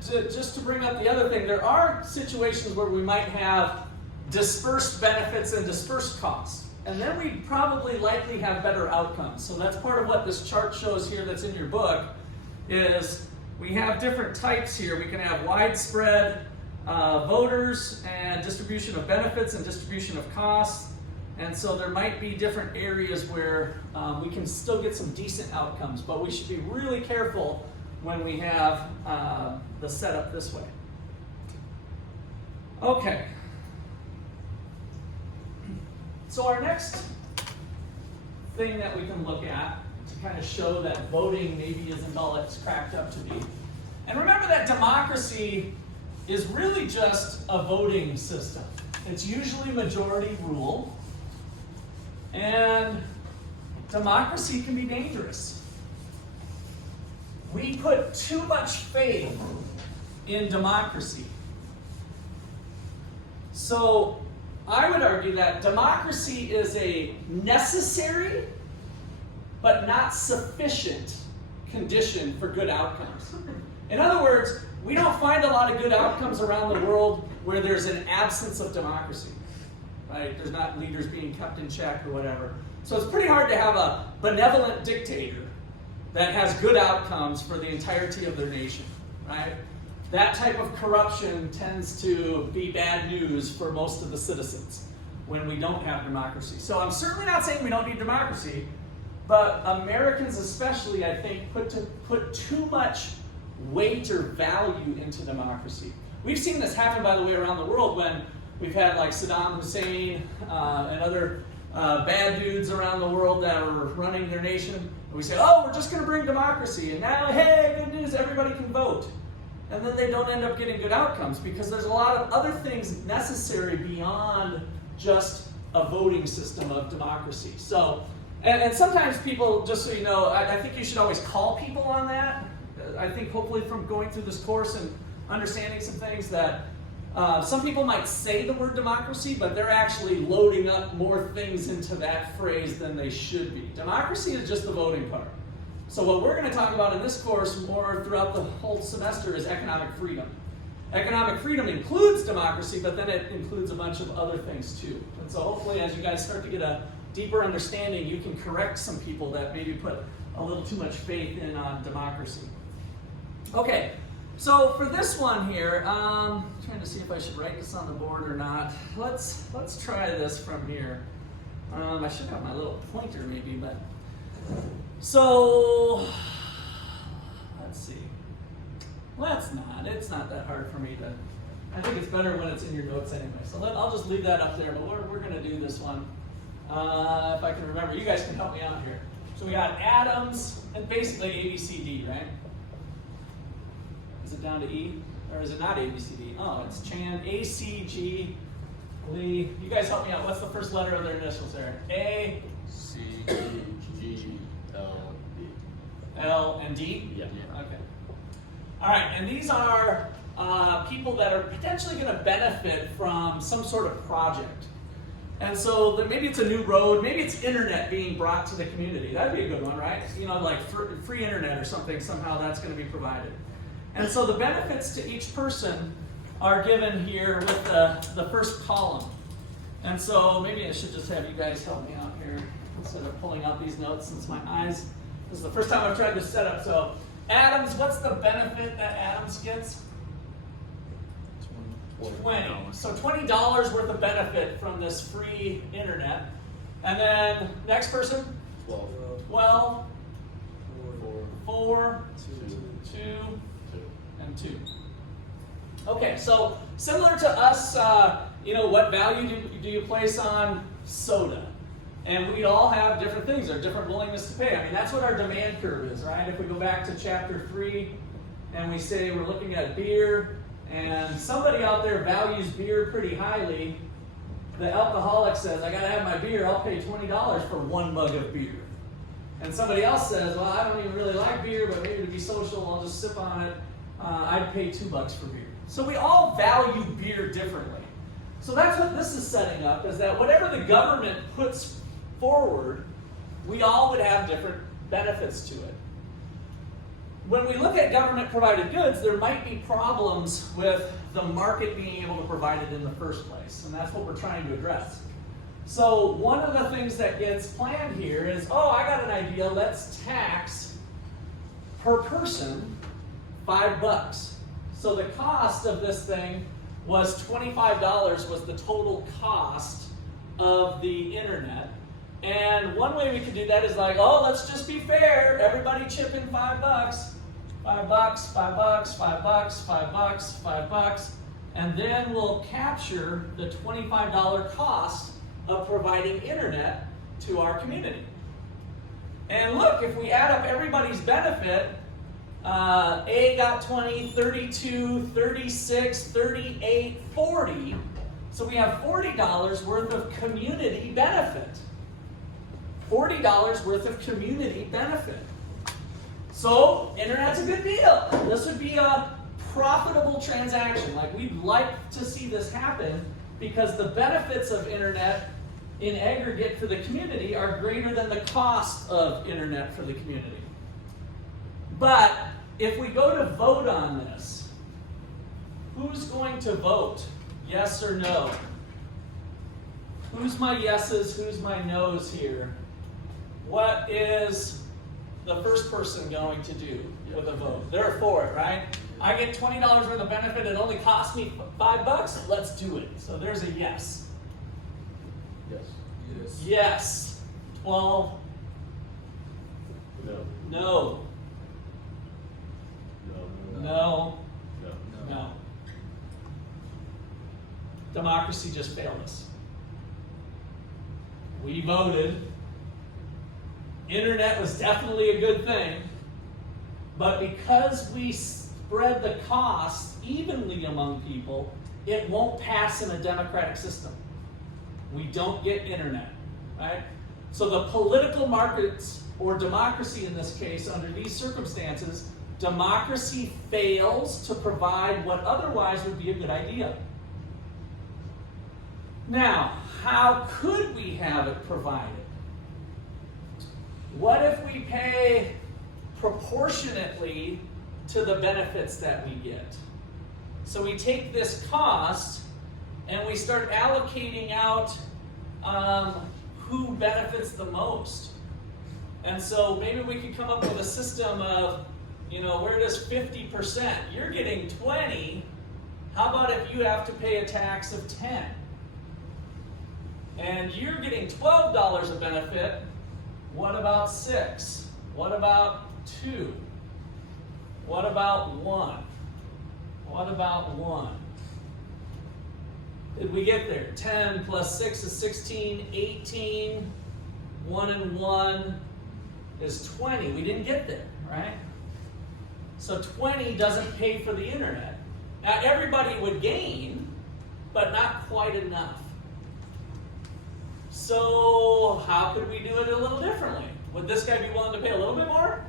just to bring up the other thing, there are situations where we might have dispersed benefits and dispersed costs. And then we probably likely have better outcomes. So that's part of what this chart shows here that's in your book, is we have different types here. We can have widespread voters and distribution of benefits and distribution of costs. And so there might be different areas where we can still get some decent outcomes, but we should be really careful when we have the setup this way. Okay. So our next thing that we can look at to kind of show that voting maybe isn't all it's cracked up to be. And remember that democracy is really just a voting system. It's usually majority rule. And democracy can be dangerous. We put too much faith in democracy. So I would argue that democracy is a necessary but not sufficient condition for good outcomes. In other words, we don't find a lot of good outcomes around the world where there's an absence of democracy. Right? There's not leaders being kept in check or whatever. So it's pretty hard to have a benevolent dictator that has good outcomes for the entirety of their nation, right? That type of corruption tends to be bad news for most of the citizens when we don't have democracy. So I'm certainly not saying we don't need democracy, but Americans especially, I think, put too much weight or value into democracy. We've seen this happen, by the way, around the world when we've had like Saddam Hussein and other bad dudes around the world that were running their nation. And we say, oh, we're just going to bring democracy. And now, hey, good news, everybody can vote. And then they don't end up getting good outcomes because there's a lot of other things necessary beyond just a voting system of democracy. So, and sometimes people, just so you know, I think you should always call people on that. I think hopefully from going through this course and understanding some things that some people might say the word democracy, but they're actually loading up more things into that phrase than they should be. Democracy is just the voting part. So what we're going to talk about in this course more throughout the whole semester is economic freedom. Economic freedom includes democracy, but then it includes a bunch of other things too. And so hopefully as you guys start to get a deeper understanding, you can correct some people that maybe put a little too much faith in democracy. Okay. So for this one here, trying to see if I should write this on the board or not. Let's try this from here. I should have my little pointer maybe, but so let's see. Let's not. It's not that hard for me to. I think it's better when it's in your notes anyway. So I'll just leave that up there. But we're going to do this one if I can remember. You guys can help me out here. So we got atoms and basically A, B, C, D, right? Is it down to E? Or is it not A, B, C, D? Oh, it's Chan, A, C, G, Lee. You guys help me out. What's the first letter of their initials there? A, C, G, L, D. L, and D? Yeah. Okay. All right, and these are people that are potentially going to benefit from some sort of project. And so maybe it's a new road, maybe it's internet being brought to the community. That'd be a good one, right? You know, like free internet or something, somehow that's going to be provided. And so the benefits to each person are given here with the first column. And so maybe I should just have you guys help me out here instead of pulling out these notes since my eyes, this is the first time I've tried this setup. So Adams, what's the benefit that Adams gets? 20. So $20 worth of benefit from this free internet. And then next person? 12. 4. 2. And 2. Okay, so similar to us, what value do you place on soda. And we all have different things, or different willingness to pay. I mean, that's what our demand curve is, right? If we go back to chapter 3 and we say we're looking at beer, and somebody out there values beer pretty highly, the alcoholic says, I gotta have my beer, I'll pay $20 for one mug of beer. And somebody else says, well, I don't even really like beer, but maybe to be social, I'll just sip on it. I'd pay $2 for beer. So we all value beer differently. So that's what this is setting up, is that whatever the government puts forward, we all would have different benefits to it. When we look at government provided goods, there might be problems with the market being able to provide it in the first place, and that's what we're trying to address. So one of the things that gets planned here is, oh, I got an idea, let's tax per person $5. So the cost of this thing was $25 was the total cost of the internet. And one way we could do that is like, oh, let's just be fair, everybody chip in $5. $5, $5, $5, $5, $5, and then we'll capture the $25 cost of providing internet to our community. And look, if we add up everybody's benefit, A got 20, 32, 36, 38, 40. So we have $40 worth of community benefit. $40 worth of community benefit. So internet's a good deal. This would be a profitable transaction. Like, we'd like to see this happen because the benefits of internet in aggregate for the community are greater than the cost of internet for the community. But if we go to vote on this, who's going to vote? Yes or no? Who's my yeses? Who's my no's here? What is the first person going to do with a vote? They're for it, right? I get $20 worth of benefit. It only cost me $5. Let's do it. So there's a yes. Yes. Yes. Yes. 12. No. No. No. No. No. No. Democracy just failed us. We voted. Internet was definitely a good thing, but because we spread the cost evenly among people, it won't pass in a democratic system. We don't get internet, right? So the political markets, or democracy in this case, under these circumstances, democracy fails to provide what otherwise would be a good idea. Now, how could we have it provided? What if we pay proportionately to the benefits that we get? So we take this cost and we start allocating out who benefits the most. And so maybe we could come up with a system of, where does 50%? You're getting 20. How about if you have to pay a tax of 10? And you're getting $12 of benefit. What about 6? What about 2? What about 1? What about 1? Did we get there? 10 plus 6 is 16, 18, 1 and 1 is 20. We didn't get there, right? So 20 doesn't pay for the internet. Now everybody would gain, but not quite enough. So how could we do it a little differently? Would this guy be willing to pay a little bit more?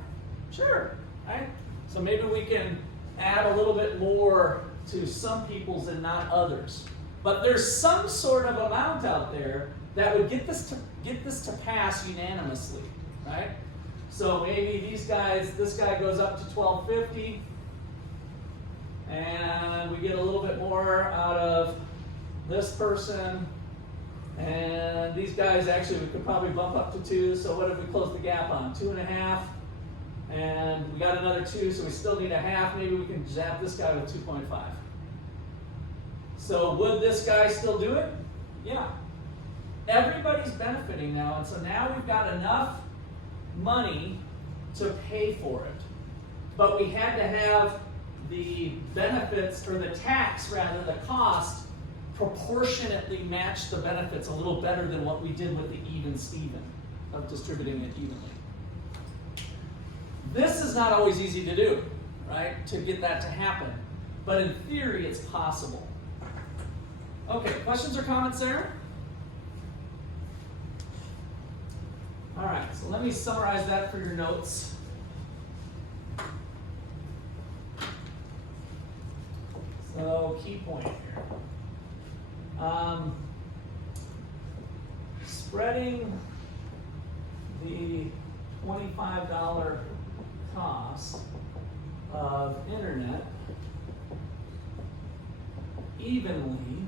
Sure, right? So maybe we can add a little bit more to some people's and not others. But there's some sort of amount out there that would get this to pass unanimously, right? So maybe this guy goes up to $12.50, and we get a little bit more out of this person. And these guys, actually, we could probably bump up to 2. So what if we close the gap on 2.5? And we got another 2, so we still need a half. Maybe we can zap this guy with 2.5. So would this guy still do it? Yeah. Everybody's benefiting now, and so now we've got enough money to pay for it. But we had to have the benefits, or the tax rather, the cost proportionately match the benefits a little better than what we did with the even Steven of distributing it evenly. This is not always easy to do, right? To get that to happen. But in theory, it's possible. Okay, questions or comments there? All right, so let me summarize that for your notes. So, key point here. Spreading the $25 cost of internet evenly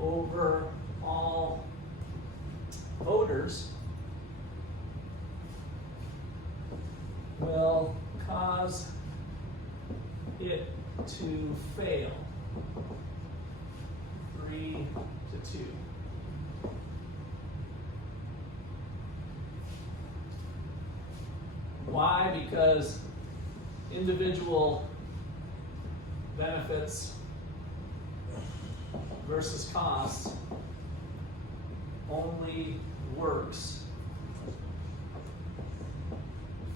over all voters will cause it to fail 3-2. Why? Because individual benefits versus costs only works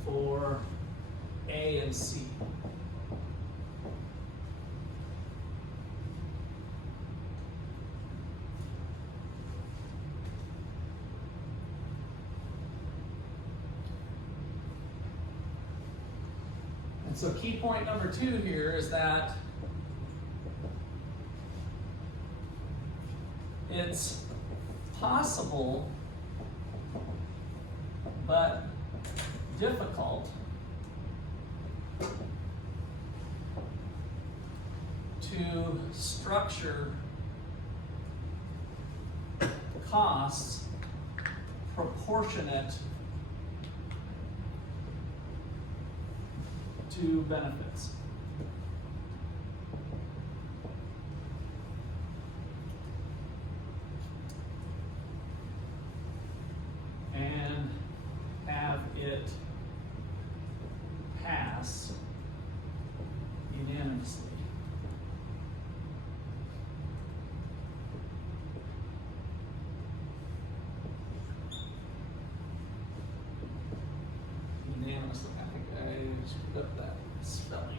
for A and C. And so key point number 2 here is that it's possible but difficult to structure costs proportionate to benefits. And have it pass unanimously. Unanimously. I think I screwed up that spelling.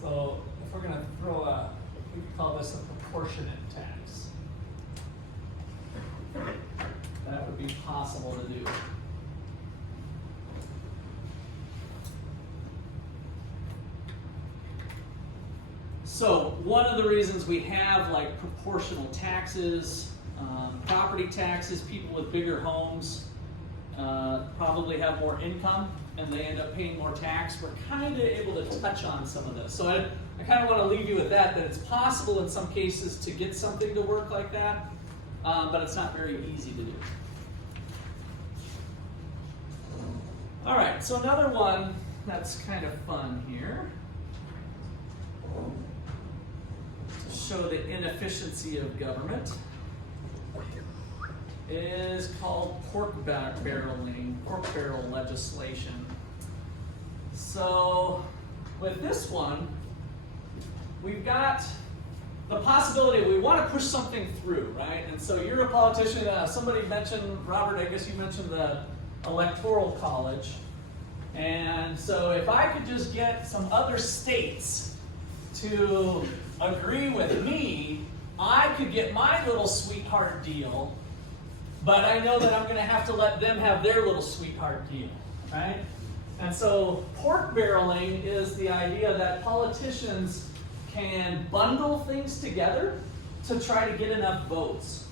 So if we're going to throw we could call this a proportionate tax. That would be possible to do. So one of the reasons we have like proportional taxes, property taxes, people with bigger homes probably have more income and they end up paying more tax. We're kind of able to touch on some of this. So I kind of want to leave you with that it's possible in some cases to get something to work like that, but it's not very easy to do. All right, so another one that's kind of fun here to show the inefficiency of government is called pork barrel legislation. So with this one, we've got the possibility we want to push something through, right? And so you're a politician. Somebody mentioned, Robert, I guess you mentioned the Electoral College. And so if I could just get some other states to agree with me, I could get my little sweetheart deal, but I know that I'm going to have to let them have their little sweetheart deal, right? And so pork barreling is the idea that politicians can bundle things together to try to get enough votes.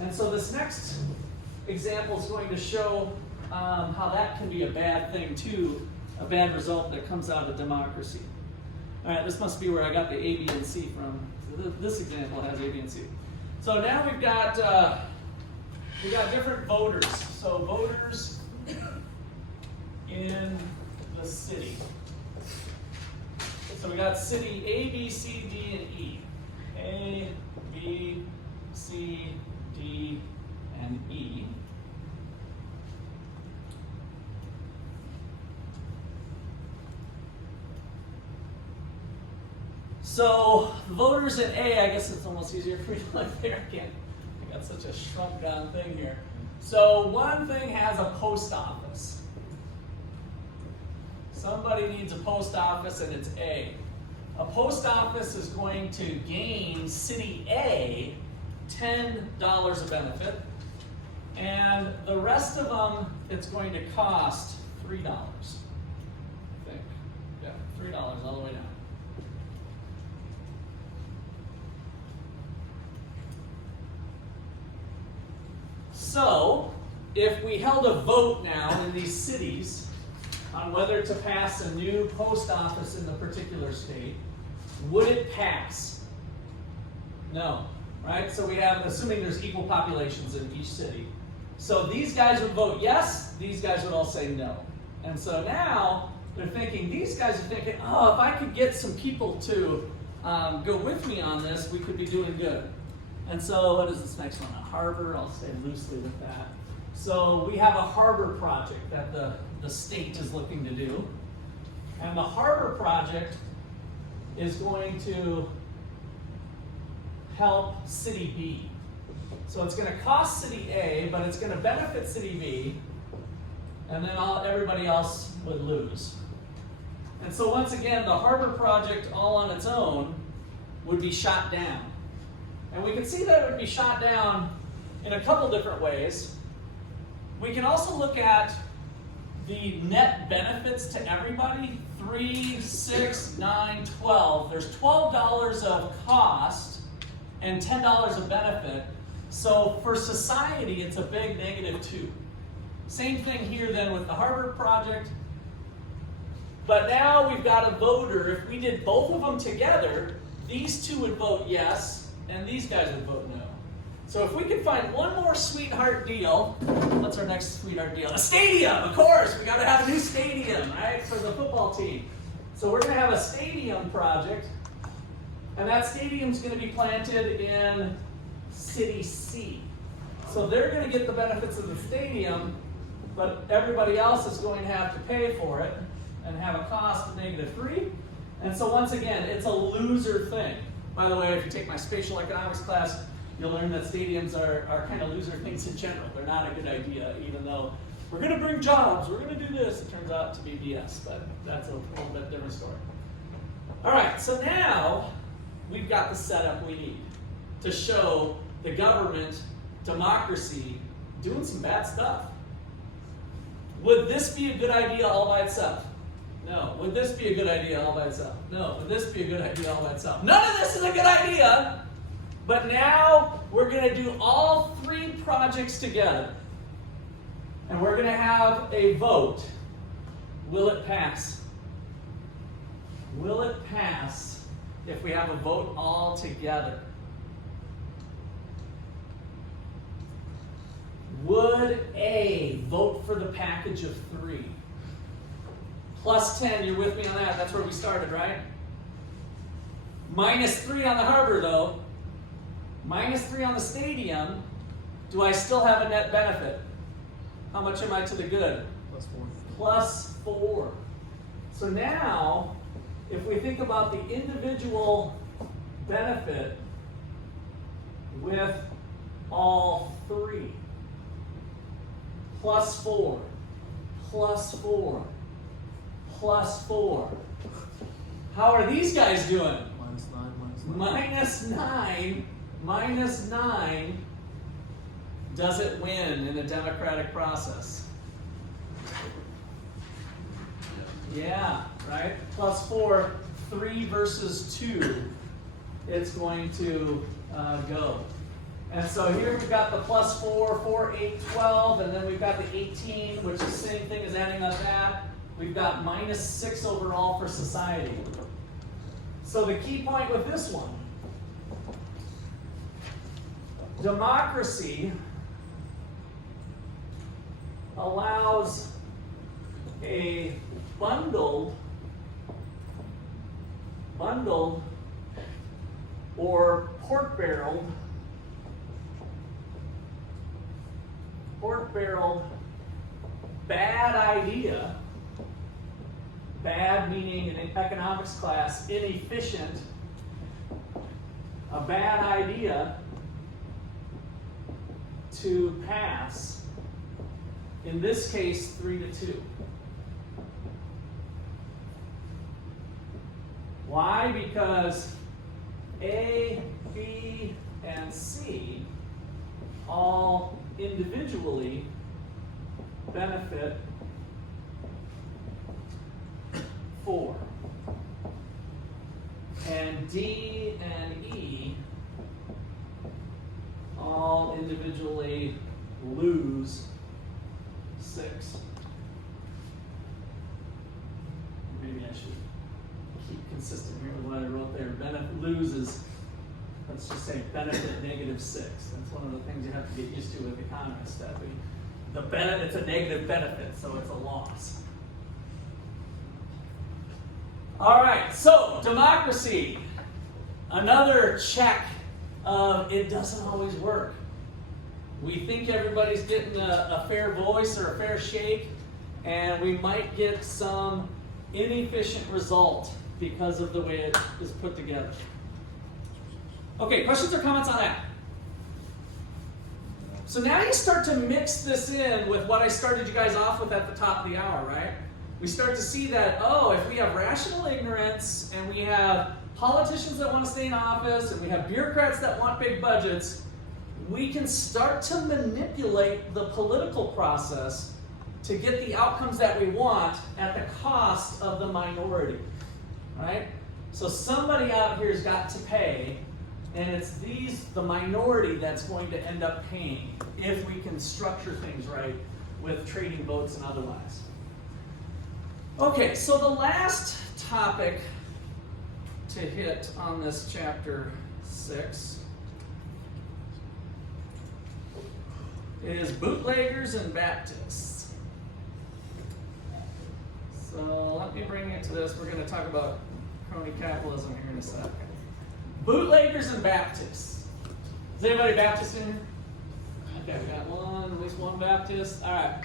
And so this next example is going to show how that can be a bad thing too, a bad result that comes out of democracy. All right, this must be where I got the A, B, and C from. This example has A, B, and C. So now we've got different voters. So voters in the city. So we got city A, B, C, D, and E. A, B, C, D, and E. So voters in A, I guess it's almost easier for me to look there again. I got such a shrunk down thing here. So one thing has a post office. Somebody needs a post office and it's A. A post office is going to gain city A $10 a benefit, and the rest of them it's going to cost $3. I think. Yeah, $3 all the way down. So, if we held a vote now in these cities on whether to pass a new post office in the particular state, would it pass? No, right? So we have, assuming there's equal populations in each city. So these guys would vote yes, these guys would all say no. And so now they're thinking, these guys are thinking, oh, if I could get some people to go with me on this, we could be doing good. And so what is this next one? A harbor, I'll stay loosely with that. So we have a harbor project that the state is looking to do. And the harbor project is going to help city B. So it's going to cost city A, but it's going to benefit city B, and then everybody else would lose. And so once again, the harbor project all on its own would be shot down. And we can see that it would be shot down in a couple different ways. We can also look at the net benefits to everybody. 3, 6, 9, 12. There's $12 of cost and $10 of benefit. So for society, it's a big -2. Same thing here then with the harbor project. But now we've got a voter. If we did both of them together, these two would vote yes, and these guys would vote no. So if we could find one more sweetheart deal, what's our next sweetheart deal? A stadium, of course. We got to have a new stadium, right, for the football team. So we're going to have a stadium project, and that stadium's going to be planted in City C. So they're going to get the benefits of the stadium, but everybody else is going to have to pay for it and have a cost of -3. And so once again, it's a loser thing. By the way, if you take my spatial economics class, you'll learn that stadiums are kind of loser things in general. They're not a good idea, even though we're going to bring jobs, we're going to do this. It turns out to be BS, but that's a little bit different story. All right, so now we've got the setup we need to show the government, democracy, doing some bad stuff. Would this be a good idea all by itself? No. Would this be a good idea all by itself? No. Would this be a good idea all by itself? None of this is a good idea. But now we're going to do all 3 projects together. And we're going to have a vote. Will it pass? Will it pass if we have a vote all together? Would A vote for the package of 3? Plus 10, you're with me on that. That's where we started, right? -3 on the harbor, though. -3 on the stadium. Do I still have a net benefit? How much am I to the good? +4. +4. So now, if we think about the individual benefit with all 3, +4, +4, +4. How are these guys doing? -9. -9 does it win in a democratic process? Yeah, right? +4, 3 versus 2, it's going to go. And so here we've got the +4, 4, 8, 12, and then we've got the 18, which is the same thing as adding up that. We've got -6 overall for society. So the key point with this one, democracy allows a bundled bundled or pork-barreled, bad idea, bad meaning in economics class, inefficient, a bad idea to pass, in this case 3-2. Why? Because A, B, and C all individually benefit 4. And D and E all individually lose 6. Maybe I should keep consistent here with what I wrote there. Loses, let's just say benefit -6. That's one of the things you have to get used to with economists, that it's a negative benefit, so it's a loss. All right, so democracy, another check of it doesn't always work. We think everybody's getting a fair voice or a fair shake, and we might get some inefficient result because of the way it is put together. Okay, questions or comments on that? So now you start to mix this in with what I started you guys off with at the top of the hour, right? We start to see that, oh, if we have rational ignorance and we have politicians that want to stay in office and we have bureaucrats that want big budgets, we can start to manipulate the political process to get the outcomes that we want at the cost of the minority, right? So somebody out here has got to pay, and it's the minority that's going to end up paying if we can structure things right with trading votes and otherwise. Okay, so the last topic to hit on this chapter 6 is bootleggers and Baptists. So let me bring it to this. We're going to talk about crony capitalism here in a second. Bootleggers and Baptists. Is anybody Baptist in here? Okay, we got at least one Baptist. All right.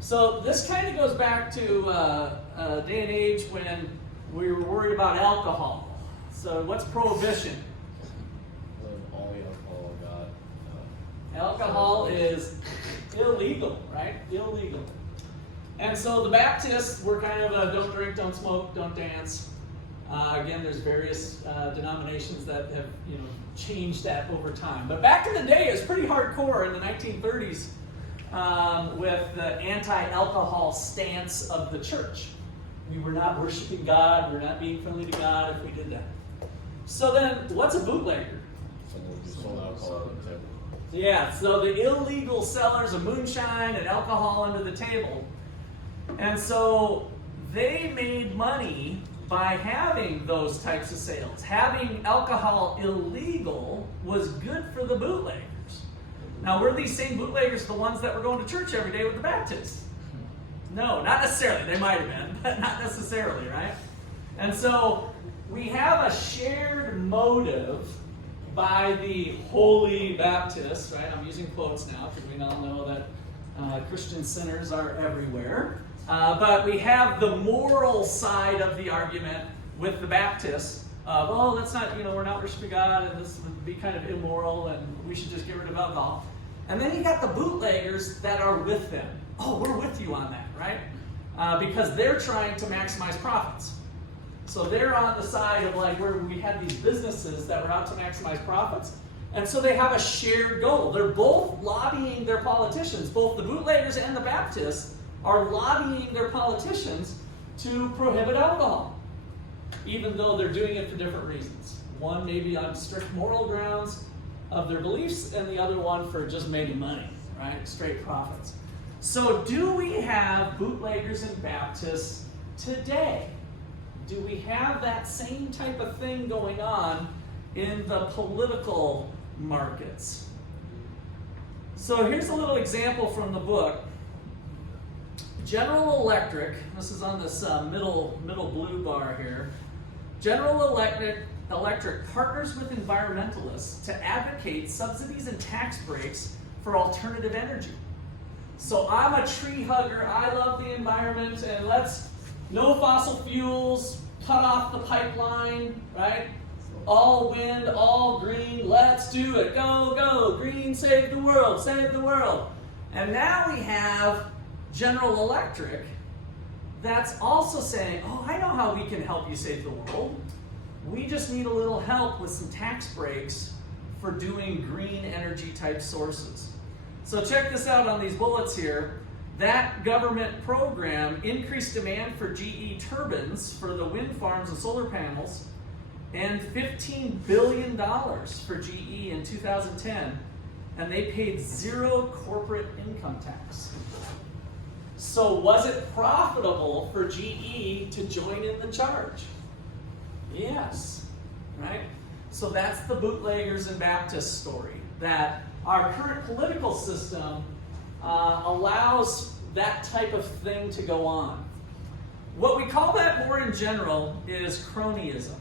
So this kind of goes back to a day and age when we were worried about alcohol. So what's prohibition? All alcohol got. Alcohol is illegal, right? Illegal. And so the Baptists were kind of a don't drink, don't smoke, don't dance. Again, there's various denominations that have changed that over time. But back in the day, it was pretty hardcore in the 1930s with the anti-alcohol stance of the church. We were not worshiping God. We were not being friendly to God if we did that. So then, what's a bootlegger? Someone who sold alcohol on the table. Yeah, so the illegal sellers of moonshine and alcohol under the table. And so they made money by having those types of sales. Having alcohol illegal was good for the bootleggers. Now, were these same bootleggers the ones that were going to church every day with the Baptists? No, not necessarily. They might have been, but not necessarily, right? And so we have a shared motive by the holy Baptists, right? I'm using quotes now because we all know that Christian sinners are everywhere. But we have the moral side of the argument with the Baptists of, oh, let's not, we're not worshiping God and this would be kind of immoral and we should just get rid of alcohol. And then you got the bootleggers that are with them. Oh, we're with you on that, right? Because they're trying to maximize profits. So they're on the side of where we had these businesses that were out to maximize profits. And so they have a shared goal. They're both lobbying their politicians. Both the bootleggers and the Baptists are lobbying their politicians to prohibit alcohol, even though they're doing it for different reasons. One maybe on strict moral grounds of their beliefs, and the other one for just making money, right? Straight profits. So do we have bootleggers and Baptists today? Do we have that same type of thing going on in the political markets? So here's a little example from the book. General Electric, this is on this middle blue bar here. General Electric partners with environmentalists to advocate subsidies and tax breaks for alternative energy. So I'm a tree hugger, I love the environment, and let's, no fossil fuels, cut off the pipeline, right? All wind, all green, let's do it, go, go, green, save the world, save the world. And now we have General Electric that's also saying, oh, I know how we can help you save the world. We just need a little help with some tax breaks for doing green energy type sources. So check this out on these bullets here. That government program increased demand for GE turbines for the wind farms and solar panels, and $15 billion for GE in 2010, and they paid 0 corporate income tax. So was it profitable for GE to join in the charge? Yes, right? So that's the bootleggers and Baptist story, that our current political system allows that type of thing to go on. What we call that more in general is cronyism.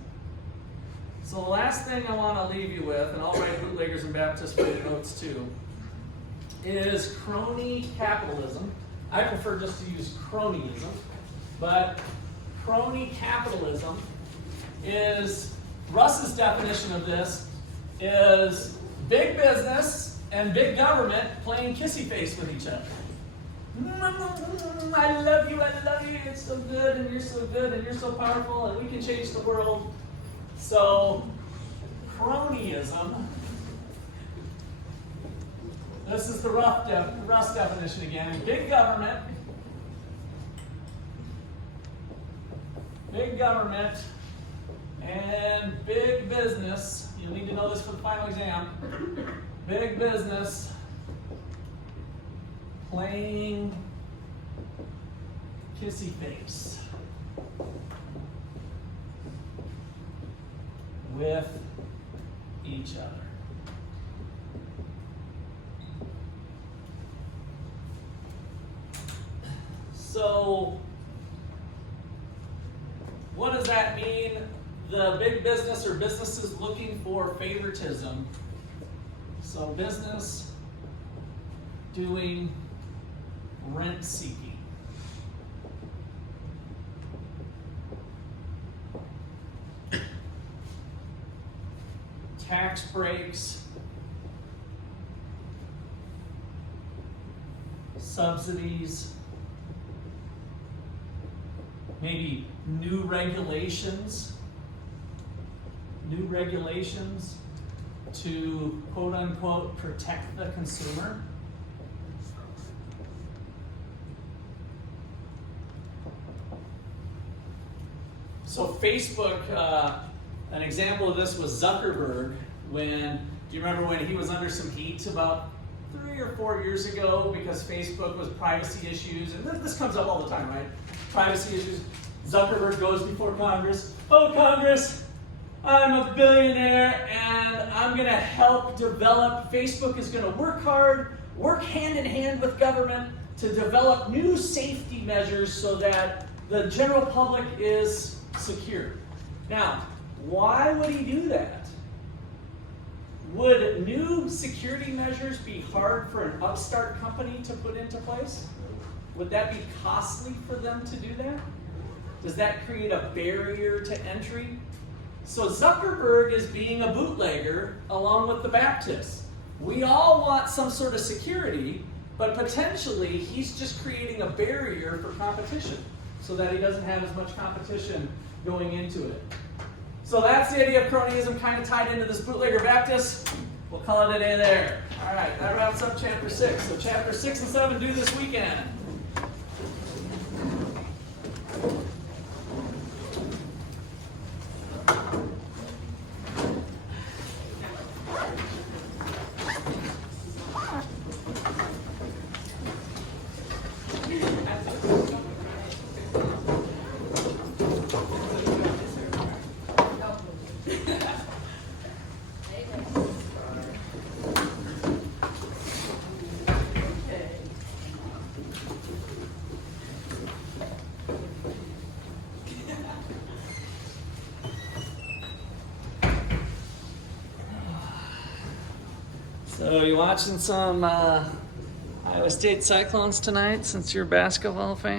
So the last thing I want to leave you with, and I'll write bootleggers and Baptist for your notes too, is crony capitalism. I prefer just to use cronyism, but crony capitalism is, Russ's definition of this is big business and big government playing kissy face with each other. I love you, it's so good, and you're so good, and you're so powerful, and we can change the world. So, cronyism, this is the Russ definition again. Big government and big business, you'll need to know this for the final exam, big business playing kissy face with each other. So, what does that mean? The big business or businesses looking for favoritism. So business doing rent seeking. Tax breaks, subsidies, maybe new regulations to quote unquote protect the consumer. So Facebook, an example of this was Zuckerberg. Do you remember when he was under some heat about 3 or 4 years ago because Facebook was privacy issues, and this comes up all the time, right? Privacy issues. Zuckerberg goes before Congress. Oh, Congress, I'm a billionaire and I'm going to help develop. Facebook is going to work hard, work hand in hand with government to develop new safety measures so that the general public is secure. Now, why would he do that? Would new security measures be hard for an upstart company to put into place? Would that be costly for them to do that? Does that create a barrier to entry? So Zuckerberg is being a bootlegger along with the Baptists. We all want some sort of security, but potentially he's just creating a barrier for competition so that he doesn't have as much competition going into it. So that's the idea of cronyism, kind of tied into this bootlegger Baptist. We'll call it a day there. All right, that wraps up chapter 6. So chapter 6 and 7 due this weekend. So you watching some Iowa State Cyclones tonight since you're a basketball fan?